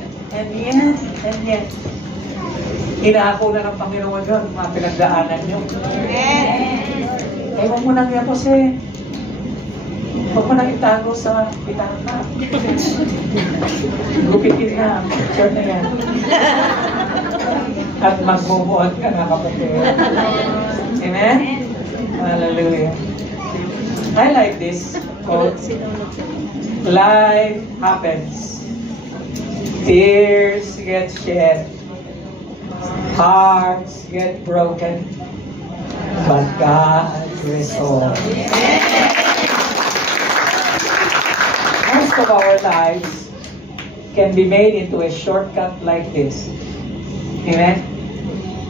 inaako na ng Panginoon yun, mga pinagdaanan nyo. Yes. Ewan mo nang yapos Huwag mo nang itago sa pitaka. Gupitin na, picture na yan. At magbubuhat ka na, kapatid. Amen? Hallelujah. I like this quote. Life happens. Tears get shed. Hearts get broken. But God restores. Most of our lives can be made into a shortcut like this. Amen?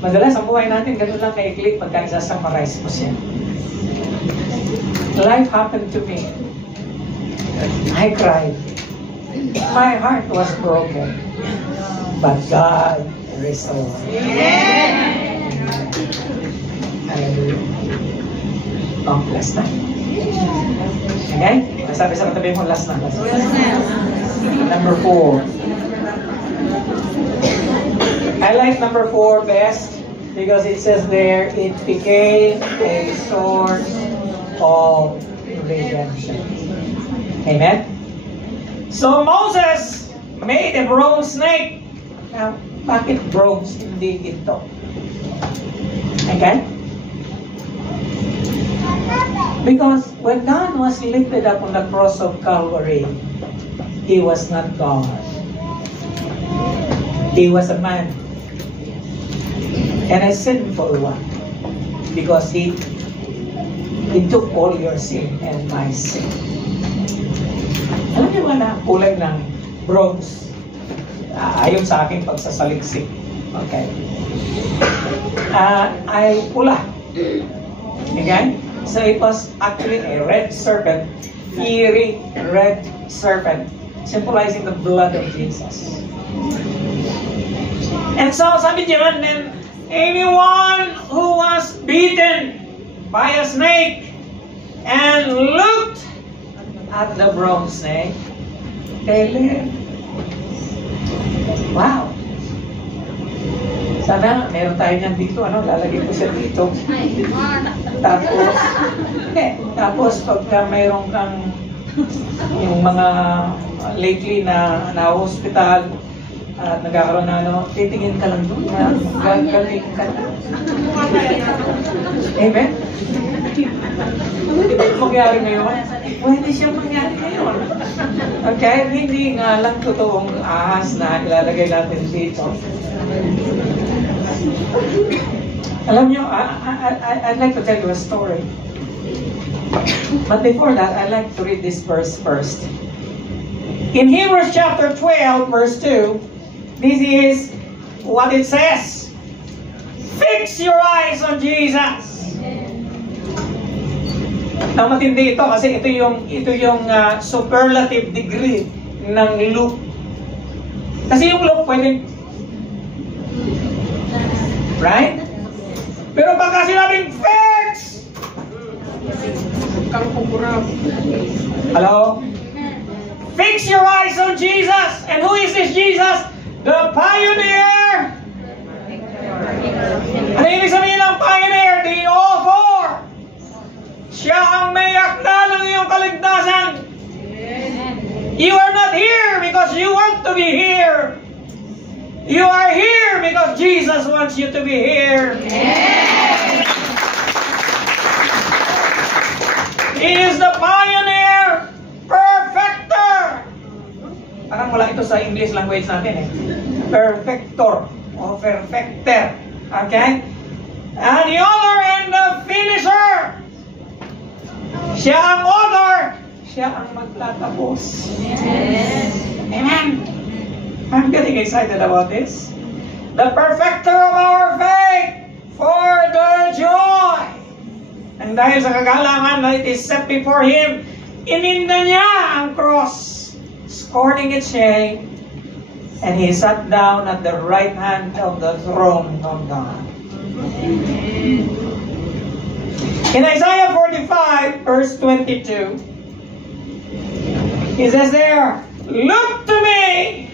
Madalas ang buhay natin, ganun lang kaiklik pagka isa-summarize mo siya. Life happened to me. I cried. My heart was broken. But God restored. Hallelujah. Last na. Okay? Sabi sa katabi mo, last na. Number 4. I like number 4 best because it says there, it became a source of redemption. Amen? So Moses made a bronze snake. Now, bakit bronze? Hindi ito. Okay? Because when God was lifted up on the cross of Calvary, He was not God. He was a man. And a sinful one. Because He took all your sin and my sin. Alam niyo ba na kulay ng bronze? Ayon sa aking pagsasaliksik. Okay. Ay pula. Okay? So it was actually a red serpent, fiery red serpent, symbolizing the blood of Jesus. And so sabi diyan, then anyone who was beaten by a snake and looked at the bronze snake, they lived. Wow! Sana meron tayo niyan dito, lalagay ko siya dito. Tapos pagka mayroon kang yung mga lately na hospital at nagkakaroon na titingin ka lang doon na gagaling ka na. Amen? Hindi ba mangyari ngayon? Pwede siya mangyari ngayon. Okay? Hindi nga lang totoong ahas na ilalagay natin dito. Alam nyo, I'd like to tell you a story. But before that, I'd like to read this verse first. In Hebrews chapter 12, verse 2, this is what it says. Fix your eyes on Jesus. Ang matindi ito kasi ito yung superlative degree ng look. Kasi yung look pwede, right? Pero pagka sinabing fix, hello? Fix your eyes on Jesus. And who is this Jesus? The pioneer. Ano ibig sabihin ng pioneer? The author. Siya ang may akda ng iyong kaligtasan. You are not here because you want to be here. You are here because Jesus wants you to be here. He is the pioneer, perfecter. Parang wala ito sa English language natin Perfector o perfecter. Okay? And the author and the finisher. Siya ang author. Siya ang magtatapos. Amen. I'm getting excited about this. The perfecter of our faith for the joy. And dahil sa kagalangan na it is set before Him, ininda niya ang cross, scorning its shame, and He sat down at the right hand of the throne of God. In Isaiah 45, verse 22, He says there, look to me,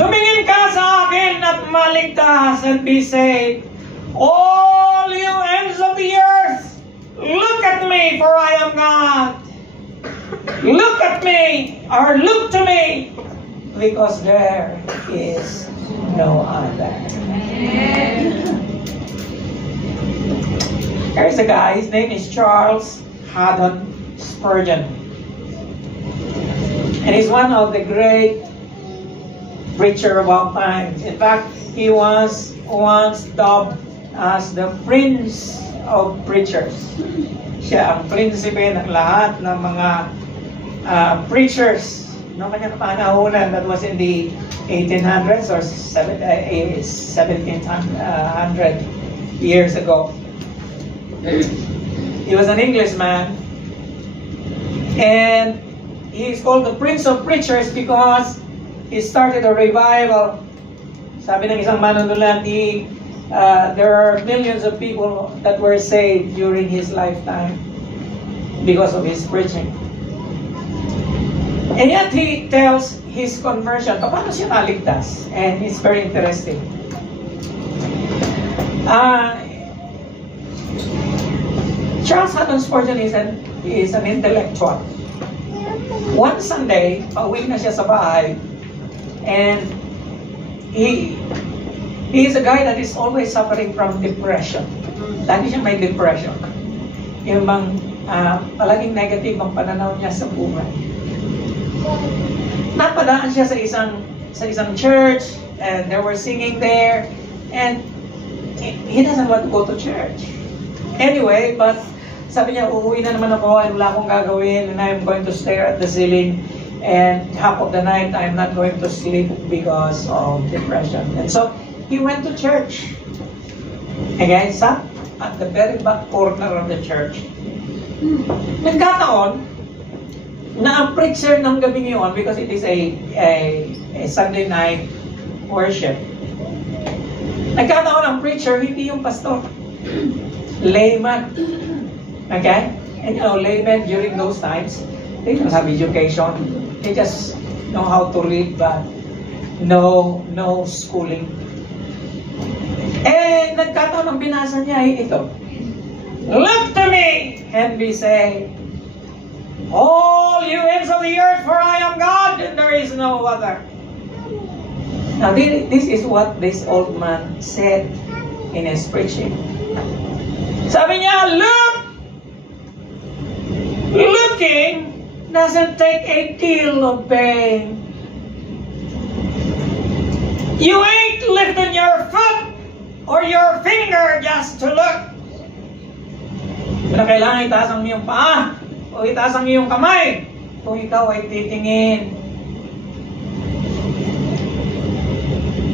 tumingin ka sa akin at maligtas and be saved. All you ends of the earth, look at me, for I am God. Look at me, or look to me, because there is no other. There's a guy, his name is Charles Haddon Spurgeon. And he's one of the great preacher of all time. In fact, he was once dubbed as the Prince of Preachers. Siya ang prinsipe ng lahat ng mga preachers noong kanyang panahonan. That was in the 1800s or 1700 years ago. He was an Englishman, and he is called the Prince of Preachers because he started a revival. Sabi ng isang manunulat, there are millions of people that were saved during his lifetime because of his preaching. And yet he tells his conversion, paano siya naligtas? And it's very interesting. Charles Haddon Spurgeon is an intellectual. One Sunday, pauwi na siya sa bahay, and he is a guy that is always suffering from depression. Lagi siya may depression. Yung bang palaging negative ang pananaw niya sa buhay. Napadaan siya sa isang church, and they were singing there, and he doesn't want to go to church. Anyway, but sabi niya, uuwi na naman ako, and wala akong gagawin, and I'm going to stare at the ceiling, and half of the night I'm not going to sleep because of depression. And so he went to church. Again, sat at the very back corner of the church. Nagkataon na ang preacher ng gabi niyon, because it is a Sunday night worship. Nagkataon ang preacher, hindi yung pastor. Layman. Okay? And you know, laymen during those times, they don't have education. They just know how to read, but no schooling. And nagkataon ang binasa niya ay ito. Look to me and be saved, all you ends of the earth, for I am God and there is no other. Now this is what this old man said in his preaching. Sabi niya, looking doesn't take a deal of pain. You ain't lifting your foot or your finger just to look. Na kailangan itaas ang iyong paa o itaas ang iyong kamay kung ikaw ay titingin.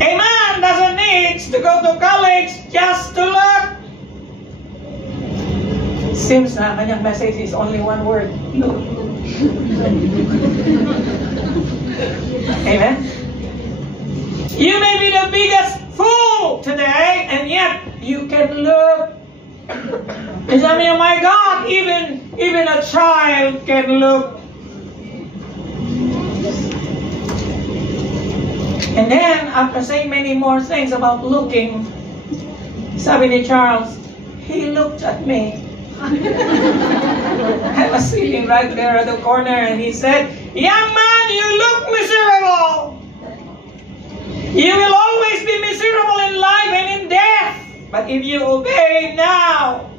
A man doesn't need to go to college just to look. Seems na kanyang message is only one word. Look. Amen? You may be the biggest fool today, and yet you can look. And I mean, my God, even a child can look. And then, after saying many more things about looking, sabi ni Charles, he looked at me. I was sitting right there at the corner, and he said, young man, you look miserable. You will always be miserable in life and in death. But if you obey now,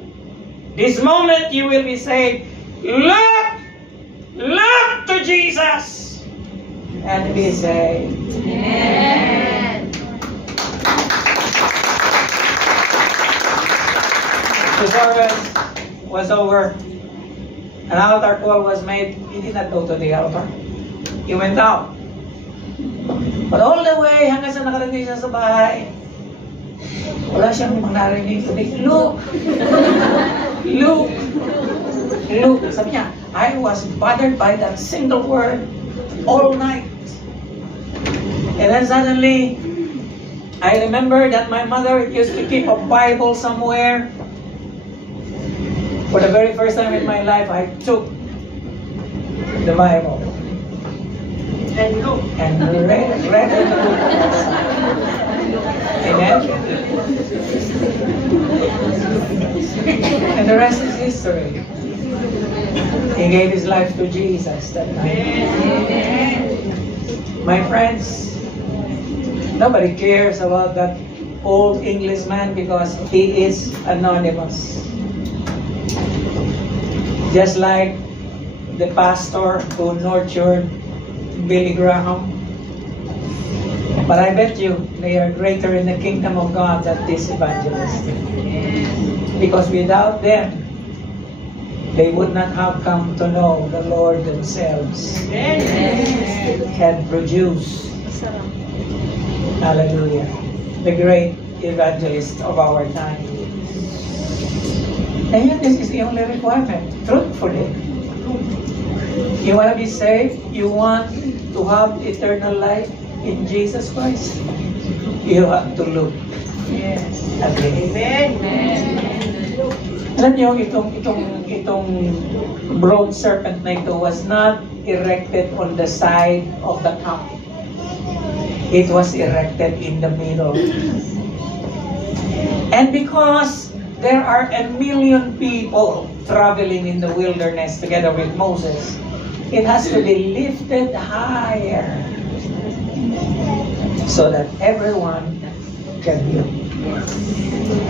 this moment you will be saved. Look to Jesus and be saved. Amen. The service was over. An altar call was made. He did not go to the altar. He went out. But all the way, hanggang sa nakarating siya sa bahay, wala siyang narinig. Sabi, look! Sabi niya, I was bothered by that single word all night. And then suddenly, I remember that my mother used to keep a Bible somewhere. For the very first time in my life, I took the Bible and read it. Amen? And the rest is history. He gave his life to Jesus that night. My friends, nobody cares about that old Englishman because he is anonymous. Just like the pastor who nurtured Billy Graham. But I bet you they are greater in the kingdom of God than this evangelist. Because without them, they would not have come to know the Lord themselves and produce, hallelujah, the great evangelist of our time. And yet this is the only requirement, truthfully. You want to be saved? You want to have eternal life in Jesus Christ? You have to look at Him. Alam niyo, itong bronze serpent na ito was not erected on the side of the camp. It was erected in the middle. And because there are 1 million people traveling in the wilderness together with Moses, it has to be lifted higher so that everyone can hear.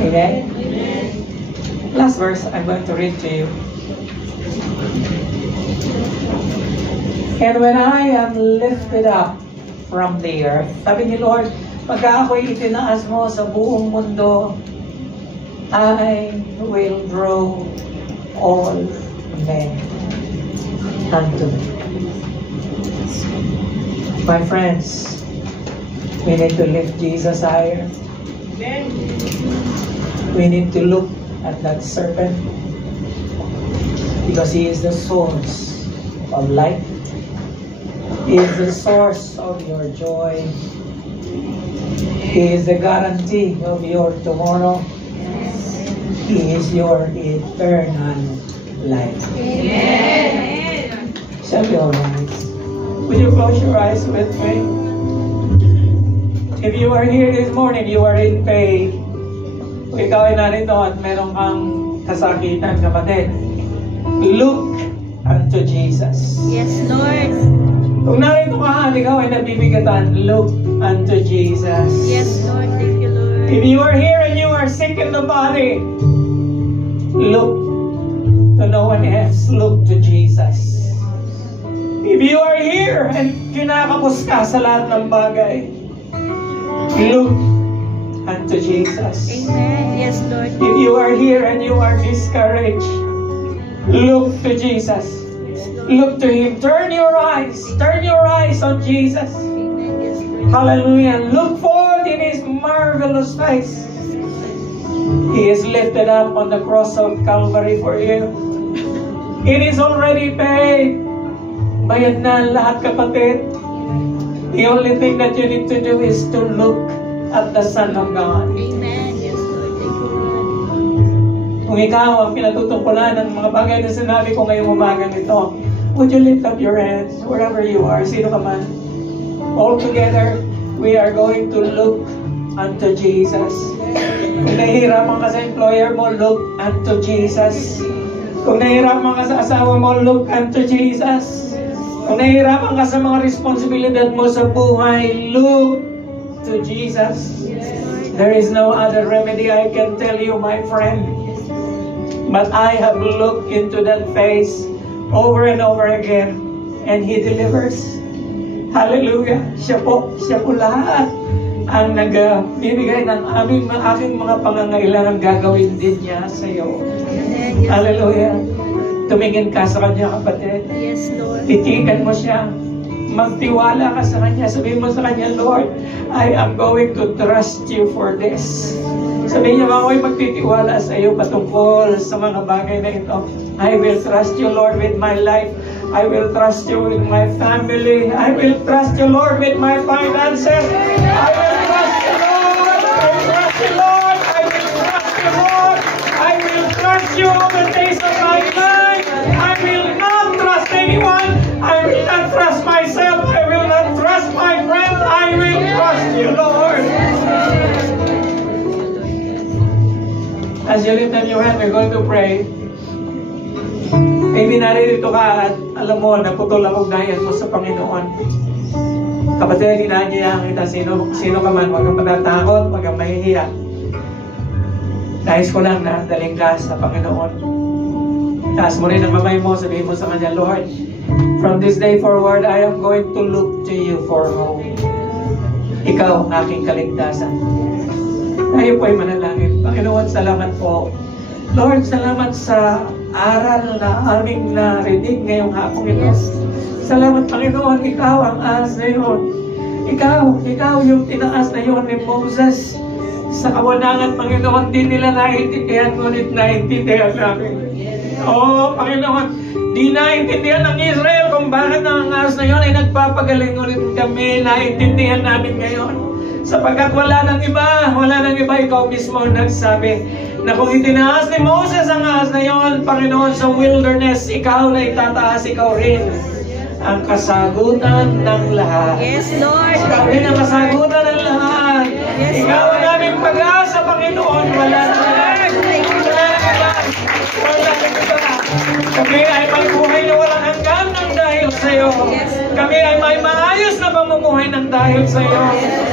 Amen? Last verse I'm going to read to you. And when I am lifted up from the earth, sabi ni Lord, pagka ako'y itinaas mo sa buong mundo, I will draw all men unto me. My friends, we need to lift Jesus higher. We need to look at that serpent because he is the source of life. He is the source of your joy. He is the guarantee of your tomorrow. He is your eternal life. Amen. Shall we all rise? Would you close your eyes with me? If you are here this morning, you are in pain. Kung ikaw ay narito at meron kang kasakitan, kapatid, look unto Jesus. Yes, Lord. Kung narito ka at ikaw ay nabibigatan, look unto Jesus. Yes, Lord. Thank you, Lord. If you are here and you are sick in the body, look to no one else. Look to Jesus. If you are here and kinakapos ka sa lahat ng bagay, look unto Jesus. Amen. Yes, Lord. If you are here and you are discouraged, look to Jesus. Look to Him. Turn your eyes on Jesus. Amen. Yes, Lord. Hallelujah. Look forward in His marvelous face. He is lifted up on the cross of Calvary for you. It is already paid. Bayad na lahat, kapatid. The only thing that you need to do is to look at the Son of God. Amen. Yes, Lord. Thank you, Lord. Kung ikaw ang pinatutungkulan ng mga bagay na sinabi ko ngayong umagang ito, would you lift up your hands wherever you are, sino ka man? All together, we are going to look unto Jesus. Kung nahihirapan ka sa employer mo, look unto Jesus. Kung nahihirapan ka sa asawa mo, look unto Jesus. Kung nahihirapan ka sa mga responsibilidad mo sa buhay, look to Jesus. There is no other remedy I can tell you, my friend. But I have looked into that face over and over again, and He delivers. Hallelujah! Siya po lahat ang nagbibigay ng aking mga pangangailangan, gagawin din niya sa iyo. Hallelujah! Tumingin ka sa Kanya, kapatid. Yes, Lord. Titigan mo siya. Magtiwala ka sa Kanya. Sabihin mo sa Kanya, Lord, I am going to trust you for this. Sabihin niya, ako'y magtitiwala sa iyo patungkol sa mga bagay na ito. I will trust you, Lord, with my life. I will trust you with my family. I will trust you, Lord, with my finances. I will trust you, Lord. I will trust you, Lord. I will trust you, Lord. I will trust you all the days of my life. I will not trust anyone. I will not trust myself. I will not trust my friends. I will trust you, Lord. As you lift up your hand, we're going to pray. Maybe naririto ka at alam mo, naputol ang ugnayan mo sa Panginoon. Kapatid, hinahangyan kita, sino ka man, huwag kang matatakot, huwag kang mahihiya. Nais ko lang na daling ka sa Panginoon. Taas mo rin ang mamay mo, sabihin mo sa Kanya, Lord, from this day forward, I am going to look to you for hope. Ikaw ang aking kaligtasan. Tayo po ay manalangin. Panginoon, salamat po. Lord, salamat sa aral na aming narinig ngayong hapong ito. Salamat, Panginoon, ikaw ang ahas na yun. Ikaw yung tinaas na yun ni Moses. Sa kawalangan, Panginoon, di nila naiintindihan, ngunit naiintindihan namin. Oo, Panginoon, di naiintindihan ng Israel kung bakit ang ahas na yun ay nagpapagaling, ngunit kami naiintindihan namin ngayon. Sapagkat wala nang iba, ikaw mismo nagsabi na kung itinaas ni Moses ang ahas na yon, Panginoon, sa wilderness, ikaw na itataas, ikaw rin ang kasagutan ng lahat. Yes, Lord. Ikaw rin ang kasagutan ng lahat. Yes, Ikaw ang aming pag-asa, Panginoon. Wala nang iba. Kami ay may buhay na walang hanggan ng dahil sa iyo. Kami ay may maayos na pamumuhay ng dahil sa iyo.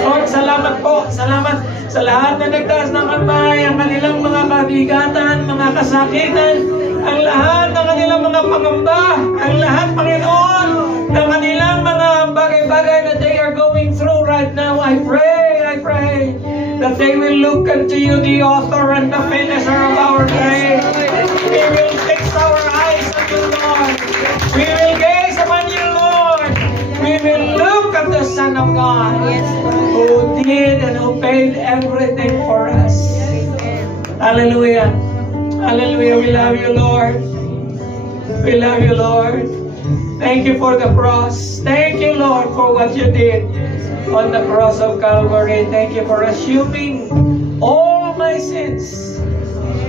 Lord, salamat po. Salamat sa lahat na nagtaas ng kamay, ang kanilang mga kabigatan, mga kasakitan, ang lahat ng kanilang mga pangamba, ang lahat, Panginoon, ng kanilang mga bagay-bagay that they are going through right now. I pray that they will look unto you, the author and the finisher of our faith. We will fix our eyes on you, Lord. We will gaze upon you, Lord. We will look at the Son of God, who did and who paid everything for us. Hallelujah. Hallelujah. We love you, Lord. We love you, Lord. Thank you for the cross. Thank you, Lord, for what you did on the cross of Calvary. Thank you for assuming all my sins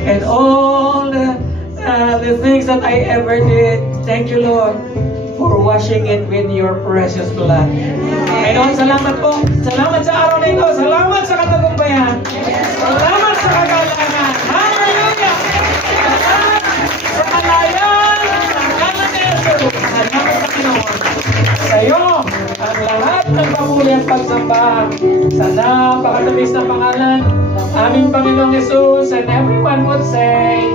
and all the things that I ever did. Thank you, Lord, for washing it with your precious blood. Ngayon, salamat po. Salamat sa araw na ito. Salamat sa katagumpayan. Salamat sa kagalangan. Hallelujah! Salamat sa kalayan ng kanan ni Jesus. Salamat, Panginoon. Sa iyo, ang lahat ng papuri at pagsambahan sa napakatamis na pangalan ng aming Panginoong Jesus, and everyone would say,